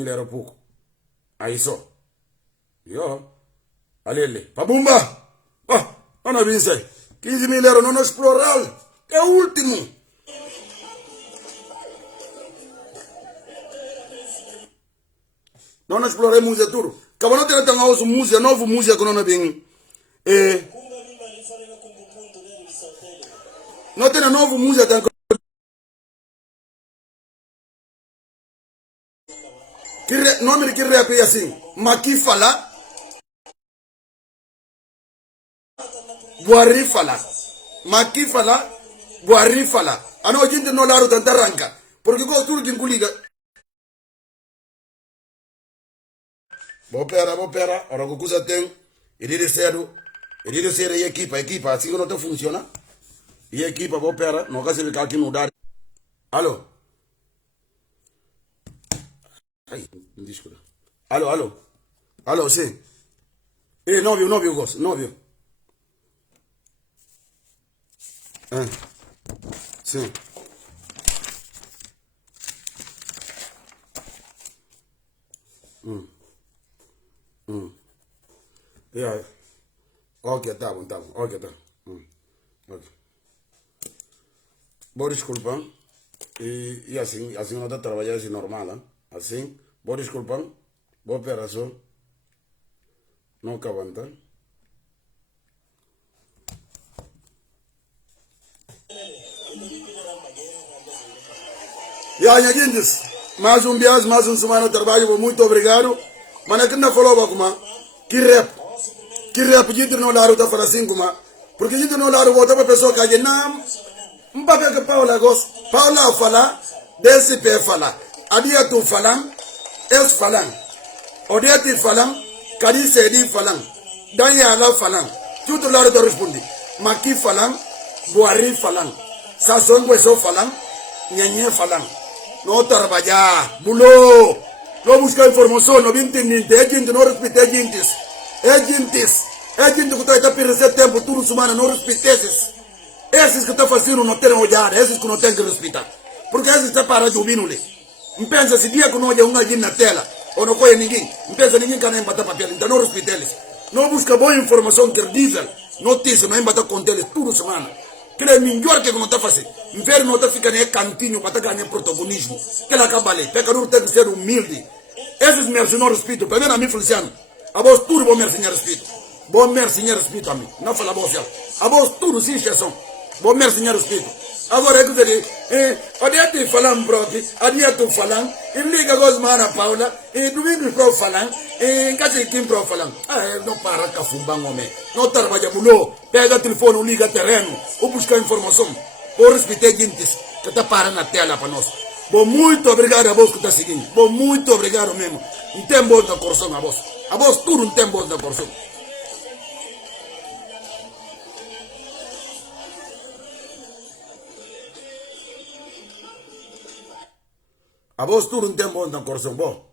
euros pouco. Aí só. Ali, para bomba! Não vi isso aí. 15 mil euros não explorar, é o último. Não explorei música tudo. Acaba não ter tão alto música, novo música que não é bem. Não tem novo música tão. Nome que rap é assim. Maqui fala. Boari fala. Maqui fala. Boari fala. A não gente não laro tanta ranca. Porque com tudo que enculiga. Vou pera, ora que coisa tem, ele ser e equipa, assim que não está funciona, e equipa, vou pera, não quer se ficar aqui no dar. Alô? Ai, desculpa. Alô, sim. Novio, gosto, novio. Sim. Yeah. Ok, tá bom. Ok, tá. Ok. Vou desculpar. E assim não está trabalhando assim normal, hein? Assim, vou desculpar. Boa operação. Não cabanta. E aí, gente, mais um dia, mais uma semana de trabalho. Muito obrigado. Mas aqui não falou como que rap gente não laro tá falando assim como porque gente não laro volta para pessoa que não Mbabe que Paula gos. Paula fala. DCP fala. Adia tu falan. Es falan. Odiati falan. Kadi sedi falan. Danya ala falan. Tudo lado do respondi. Maki falan. Buari falan. Sasson Gueso falan. Nyenye falan. No trabalhar. Bulo. No busca informação. No vinte ninte. Agente no respeita agentes. Agentes. Agente que está perdendo tempo. Tudo semana não respeita esses. Esses que estão fazendo não têm olhar. Esses que não têm que respeitar. Porque esses estão para de ouvir. Não pensa se dia que não olha um agente na tela. Ou não conhece ninguém. Não pensa ninguém que não embatar papel. Então não respeita eles. Não busca boa informação credível. Notícia. Não embatar com eles. Tudo semana. Que é melhor que não está fazendo. Inverno não está ficando em cantinho para ganhar protagonismo. Que ela acaba ali. Pecador tem que ser humilde. Esses mercenários não respeitam. Para mim, a mim, Feliciano. A voz tudo bom mercenário respeito. Bom mercenário respeito a mim. Não fala bom céu. A voz tudo sem exceção. Bom mercenário respeito. Agora é que você diz. Adia te falam próprio. Adia tu falam. E liga com Ana Paula. E domingo pro falam. E casa quem pro falam. Não para cafumban homem. Não trabalha bulo. Pega telefone, liga terreno. Ou busca informação. Ou respeitar gente que está parando na tela para nós. Bom, muito obrigado a vós que está seguindo. Bom, muito obrigado mesmo. Não tem bom da coração a vós. A vós tudo não tem bom da coração. A vós tudo não tem bom da coração. Bom,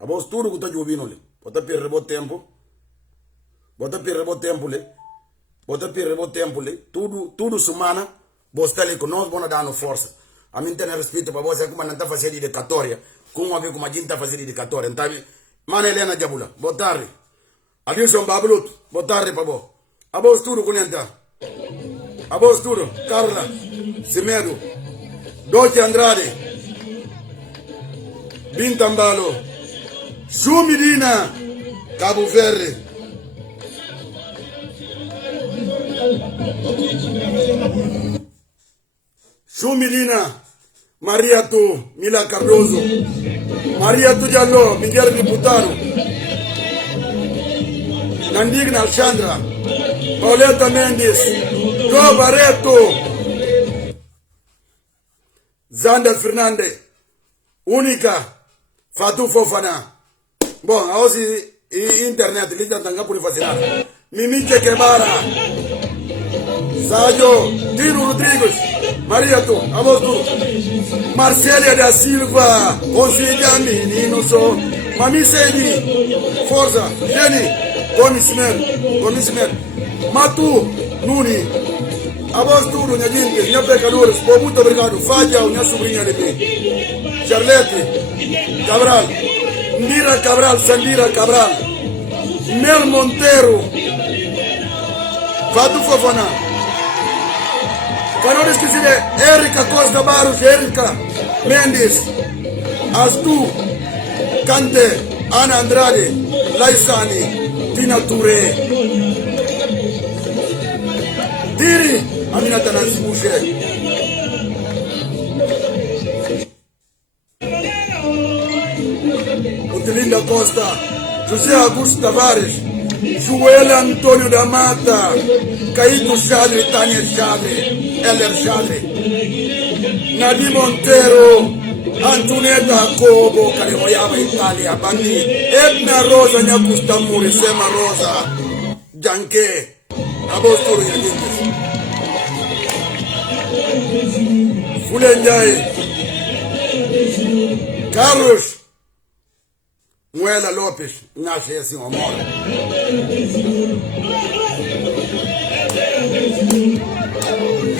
a vós tudo que está ouvindo ali. Bota perder o tempo. Bota perder o tempo ali. Bota perder o tempo ali. Tudo semana. Vós está ali com nós, vamos dar força. A mim tem respeito para você, como não está fazendo dedicatória. Como a ver como a gente está fazendo dedicatória. Então, Mana Helena Jabula, boa tarde. Adilson Babulut, boa tarde para vós. A vós tudo com entra. A vós tudo. Carla, Semedo, Dolce Andrade, Bintambalo, Sumidina, Cabo Verde. Sumidina, Maria Tu, Mila Cardoso, Maria Tu Diallo, Miguel Diputado, Nandigna Alexandra, Pauleta Mendes, Joe Barreto, Zander Fernandes, Única, Fatou Fofana. Bom, hoje internet, liga tanga por vacinar. Mimi Che Guevara, Sayo, Tiro Rodrigues, Maria Tu, Amos Tu, Marcélia da Silva, Consiga Menino Sou, Mami Sedi, Forza, Jenny, Comissmer, Matu, Nuni, Amos Tu, minha gente, minha pecadores, muito obrigado, Fádia, minha sobrinha de mim, Charlete, Cabral, Mira Cabral, Sandira Cabral, Mel Monteiro, Fatou Fofana. Para não esquecer de Erika Costa Barros, Erika Mendes, Astu, Cante, Ana Andrade, Laisani, Tina Touré, Diri, Aminata Nancy Boucher, Otelinda Costa, José Augusto Tavares, Joel Antônio da Mata, Caíto Chadre, Tânia Chadre, Heller Chadre, Nadim Monteiro, Antonieta Cobo, Carihoyaba Itália, Bani, Edna Rosa, Nyakustamuri, Sema Rosa, Janke, Abostoro Yagintes, Fulenjai, Carlos, Muela Lopes, nasce assim, amor.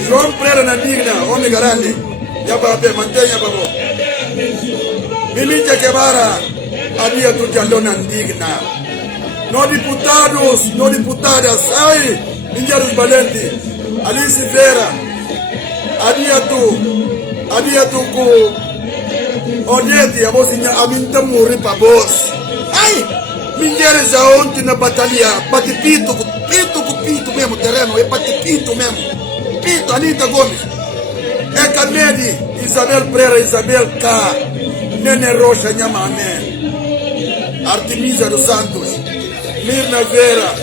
João Pereira na Digna, homem grande, já para ver, mantenha para vós. Mimi Che Guevara, Adia Tu Diallo na Digna. Não diputados, não diputadas, ai, Minheiros Valente, Alice Vera, Adia Tu com Odete, a vozinha, a mim tá morrendo para vós. Ai, Minheiros aonde na batalha, bate pito mesmo, terreno, é bate pito mesmo. Pito, Anita Gomes, é Camede, Isabel Pereira, Isabel K, Nene Rocha, Nhamané, Artemisa dos Santos, Mirna Vera,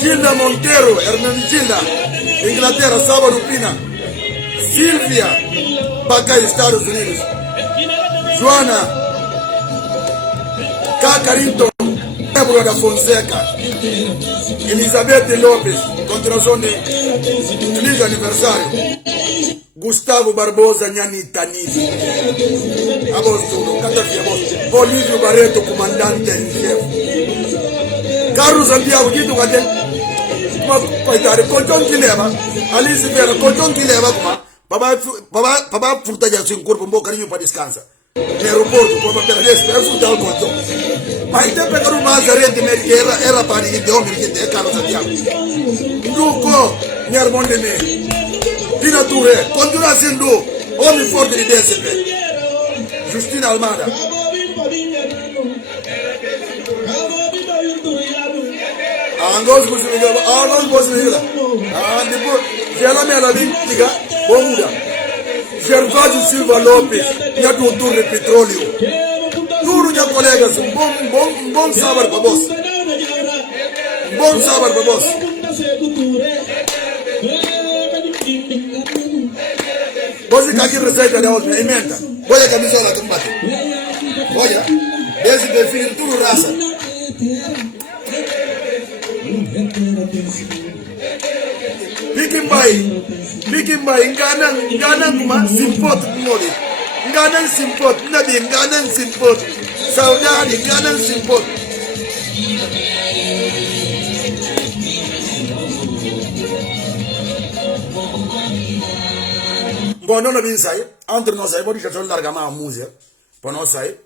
Gilda Monteiro, Hernani Gilda, Inglaterra, Sábado Pina, Silvia, Baca, Estados Unidos. Joana, Cacarinto, Débora da Fonseca. Elizabeth Lopes, continuação de feliz aniversário. Gustavo Barbosa, Nhani Tanisi. Agosto, Catafia, Olívio Barreto, comandante em chefe. Carlos Santiago, dito que tem. Coitado, colchão que leva. Alice Vera, colchão que leva. Papá, fruta de assim, corpo, um bom carinho para descansar. No aeroporto, para perder, espera fruta ao colchão. Mas tem que pegar uma azarete, era para ir de homem que tem Carlos Santiago. Nduko, minha irmã de mim. Dina Touré, continua sendo homem forte de DSP. Justina Almada. Angos Bosniga. Depois, Gela Melavin, diga, Bomuda. Gervásio Silva Lopes, minha doutor de petróleo. Tudo, minha colegas, bom sábado para vós. Bom sábado para vós. Você que aqui receita de outra, emenda. Olha a camisola que bate. Olha, esse define tudo raça. Bikin bay, ngana kuma simpot ngoli. Ngana simpot, nabi ngana simpot. Saudade, ngana simpot. Bom, não é bem sair. Entre nós aí, pode deixar largar mais a música. Para nós sair.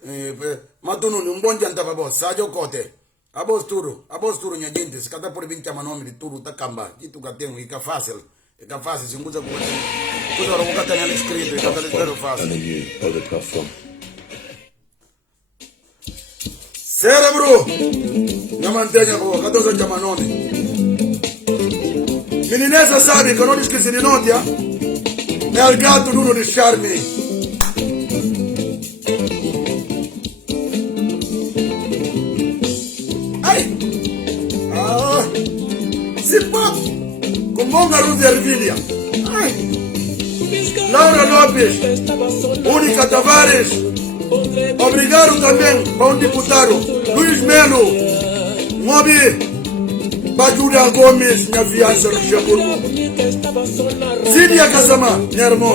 Mas tu não, bom dia para vós. Sádio Cote. A vós tudo, minha gente. Se cada por 20 nome de tudo, tá camba. E tu que tem, fica fácil. Fica fácil, se muda coisa. Coisa hora, nunca tem escrito, fica fácil. Cérebro! Não mantenha, pô. Cadê os chama nome? Meninesa sabe que eu não esqueci de nome, ah? É o gato Nuno de Charme. Ai! Simpot! Com bom garoto de ervilha. Ai! Laura Lopes. Única Tavares. Obrigado também para um deputado. Luiz Melo. Mobi. Bajuda Gomes, minha fiança no Xamburgo. Zidia Casama, minha irmã.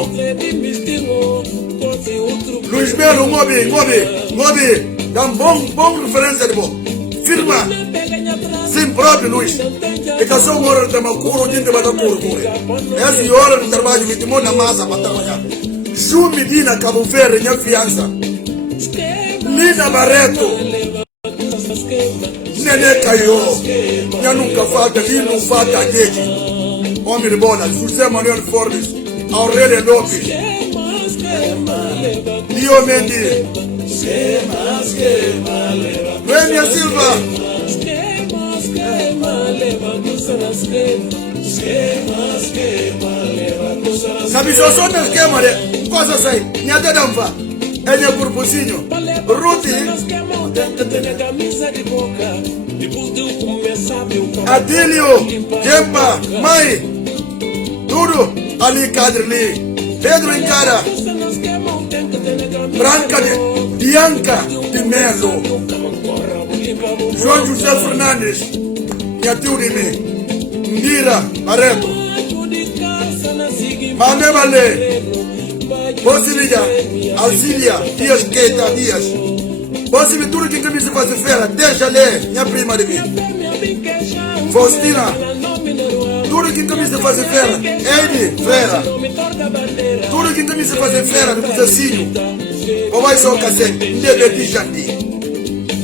Luiz Melo, Mobi. Dá bom referência de bom. Firma. Sim, próprio Luiz. E casou uma hora de Tamacuro, onde tem que cura. Essa hora de trabalho, me tomou na massa para trabalhar. Ju Medina, Cabo Verde, minha fiança. Lina Barreto. Nenê Caio. Minha nunca falta, Lino falta, Gede. Homem de bola, José Manuel Forbes. Aurélia Lopes. Lio Mendes. Noemia Silva. Sabe, só sou meu esquema de coisas aí. Minha dedamva. Ele é corpozinho. Ruti. Adílio. Jempa. Mai. Tudo. Ali Cadrili. Pedro Encara. Branca de Bianca de Melo. João José Fernandes. Minha tio de mim. Ndira Barreto. Mane Vale. Bosilia, Alcília, Dias Keita, Dias. Bosilia, tudo que me se faz feira, deixa ler, minha prima de mim. Faustina, tudo que me se faz feira, Eide, Feira. Tudo que me se faz feira, do Buzacinho. Ou vai só casser, Ndebe de Xandi.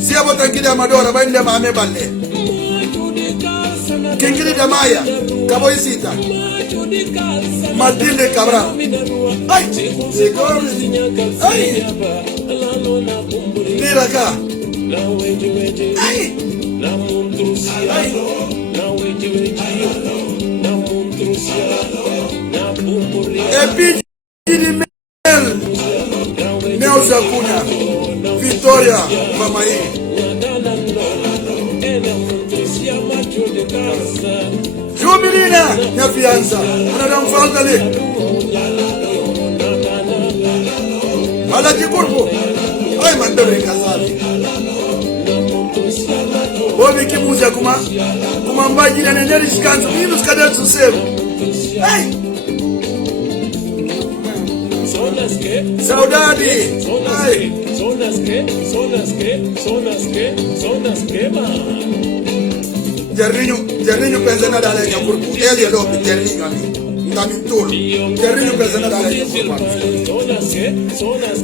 Se a botar aqui de Amadora, vai levar a Mebale. Quem queria de Maia, Caboicita. Matilde Cabral. Ai, ai, mira cá. Ai, ai, Epide de Mel, Neuza Cunha, Vitória, Mamaí. Jubilina, minha fiança, não dá falta ali. Anda de corpo. Ai, mas tá brincando. Ouve que música como vai de nenê descanso. E nos cadernos do céu. Ai. Saudade. Ai. Terninho pensa nada além do corpo. Ele é louco, terninho ali. Tá me tolo. Terninho pensa nada além do corpo.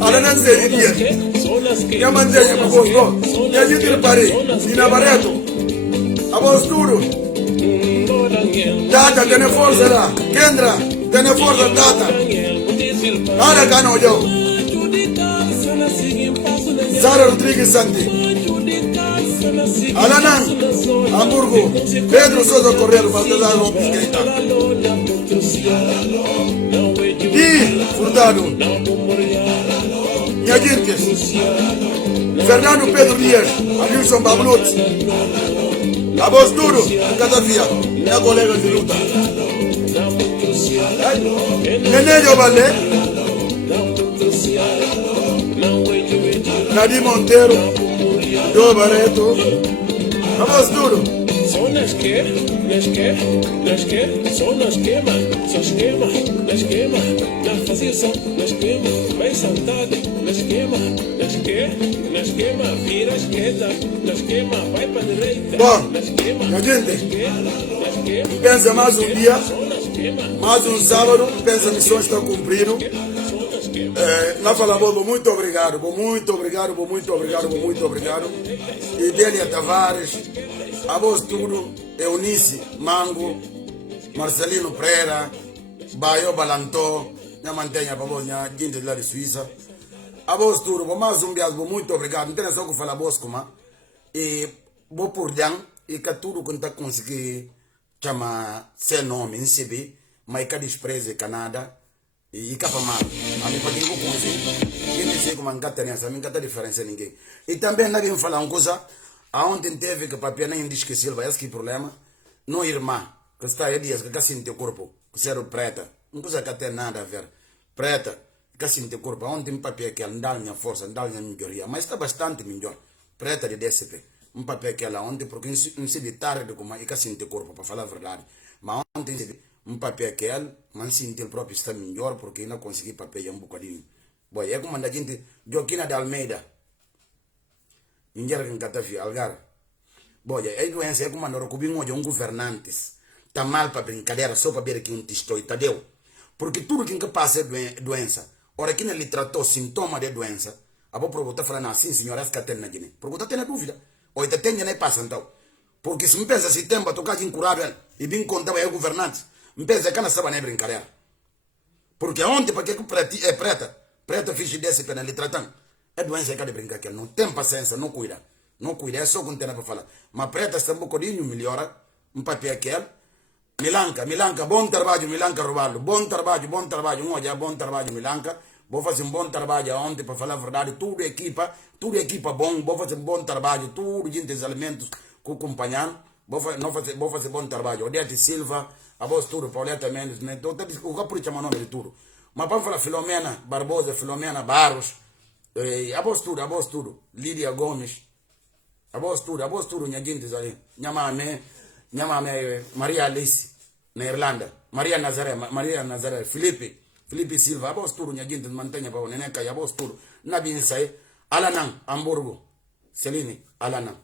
Ela não sei dia. Eu mandei para você. E a gente reparei. E na Barreto. A voz duro. Tata, tem força lá. Kendra, tem força, Tata. Ara Cano, eu. Sara Rodrigues Santi. Alanan, Hamburgo, Pedro Sousa Correia, Baltazar Lopes Keita. E Furtado, Nhadinques, Fernando Pedro Dias, Adilson Bablut, a voz duro, Catafia, minha colega de luta. Nenê Jobalé, Nadim Monteiro, Joe Barreto, a voz duro. São nas que, são nas queima, na fazição, nas queima, bem sentado, nas queima, vira a esquerda, nas queima, vai para a direita. Bom, a gente pensa mais um dia, mais um sábado, pensa a missão está cumprida. Nós falamos muito obrigado. E Délia Tavares, a voz tudo, Eunice Mango, Marcelino Pereira, Baio Balantó, minha mantenha para vós, minha gente lá de Suíça. A voz tudo, mais um dia, muito obrigado. Não tem só que falar voz como e vou por dentro e que tudo que está conseguindo chamar seu nome em CB, mas que despreze Canadá. E capa mal, a mim pode ir com você. Quem diz como angata nessa, a mim não diferença ninguém. E também ninguém fala uma coisa, aonde teve que papel nem diz que Silva, esse que problema, não irmã, que está aí dias que assim teu corpo, que ser preta, não coisa que tem nada a ver, preta, que assim teu corpo, aonde tem papel que ela dá minha força, dá minha melhoria, mas está bastante melhor, preta de DSP, papel que ela onde porque não se de tarde como e que assim teu corpo para falar a verdade, mas ontem se papel que ela, mas sim o próprio está melhor porque não consegui papel um bocadinho. Bom, é como a gente, Joaquina de Almeida, em Catafia, Algar. Bom, é doença, é como a Norocubinho de governantes. Está mal para brincadeira, só para ver que testou e deu. Porque tudo que passa é doença. Ora, que ele tratou sintoma de doença, a boa pergunta falando assim, senhora, essa que tem na Guiné. Pergunta tem na dúvida. Ou está tendo nem passa então. Porque se me pensa se tem para tocar de incurável e bem contar é governante. Me pensa que não sabe nem brincadeira. Porque ontem, porque é preta ficha desse pena lhe tratando. É doença que de brincar que não tem paciência, não cuida. Não cuida, é só que não tem nada para falar. Mas preta está um bocadinho melhora, papel que é. Milanca, bom trabalho, Milanca Roballo. Bom trabalho, olha, bom trabalho, Milanca. Vou fazer bom trabalho ontem, para falar a verdade, tudo equipa bom, vou fazer bom trabalho, tudo gente dos alimentos com acompanhando. Vou fazer bom trabalho. Odete Silva, a voz tudo, Pauleta Mendes, né? O que por chamar nome de tudo. Mas vamos falar Filomena Barbosa, Filomena Barros, a voz tudo, Lídia Gomes, a voz tudo, minha gente ali, minha mãe, Maria Alice, na Irlanda, Maria Nazaré, Felipe Silva, a voz tudo, minha gente, mantenha para o Neneca, a voz tudo, Nabi Insai, Alanan, Hamburgo, Celine, Alanan.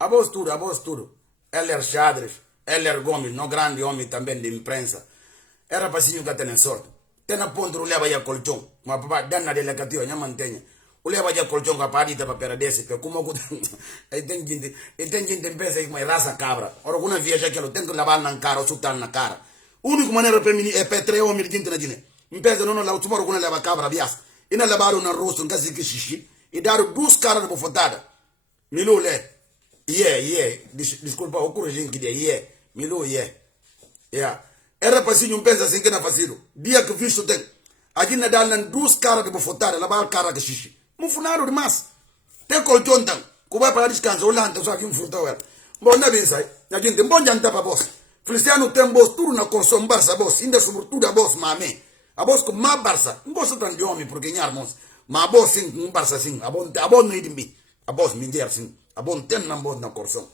A voz tudo, Eller Xadres, Eller Gomes, no grande homem também de imprensa. Era para senhor que tem sorte. Tem a ponta, o leva a colchão. Mas papá, dana de legatio, minha mantenha. O leva a colchão com a parida para peradesse, porque como eu tem gente que pensa que é raça cabra. Ora, quando viaja que eu tenho que lavar na cara ou chutar na cara. A única maneira para mim é para 3 homens de gente na Guiné. Me pensa, não, lá, o tomorrow quando leva cabra, vias. E não levaram na rosto, um caso que xixi. E deram 2 caras de bofotada. Milou, desculpa, o corujinho que é, Milou, Era para si um pensa assim que não fazia. Dia que visto tem. Aqui na dalam 2 caras de bofotada, lavar cara que xixi. Mufunaro demais. Tem colchão então. Que vai para descanso, olhando, só que furtão era. Bom, não é bem sai. A gente bom jantar para vós. Cristiano tem vós, tudo na consome, Barça vós, ainda sobretudo a vós, mamãe. A vos com ma Barça. Não posso tanto de homem, porque nha irmãos. Mas a vos sim, um Barça sim. A vos não é de mim. A vos me der sim. A vos tem na voz na corção.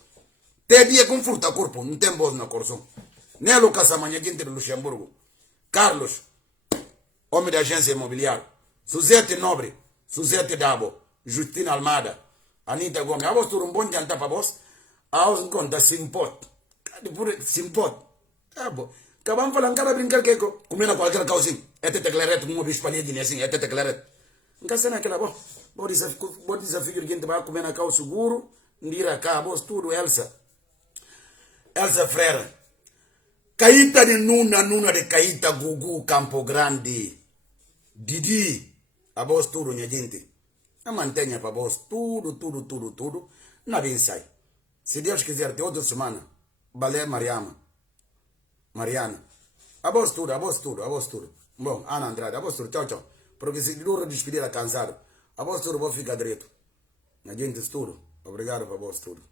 Te dia com fruta corpo, não tem voz na corção. Nelo Casamanha, quem tem Luxemburgo. Carlos, homem da agência imobiliária. Suzete Nobre, Suzete Dabo, Justina Almada, Anita Gomes. A vos tudo bom jantar para vos. A vos conta simpot. Simpot. Ah, bom. Acabamos falando, cara, brincar que comendo qualquer causinho. Este teclarete, um bicho palhadinho assim, este teclarete. Nunca sei naquela, bom. Vou desafio que gente vai comer na cal seguro. Ndira cá, vos tudo, Elsa. Elsa Freire. Caíta de Nuna de Caíta, Gugu, Campo Grande. Didi. A vos tudo, minha gente. A mantenha para vos tudo. Na bem sai. Se Deus quiser, de outra semana, Balé Mariana. A vos tudo. Bom, Ana Andrade, a vos tudo. Tchau. Porque se dura despedir a cansado. A vos tudo, vou ficar direito. A gente tudo. Obrigado para vos tudo.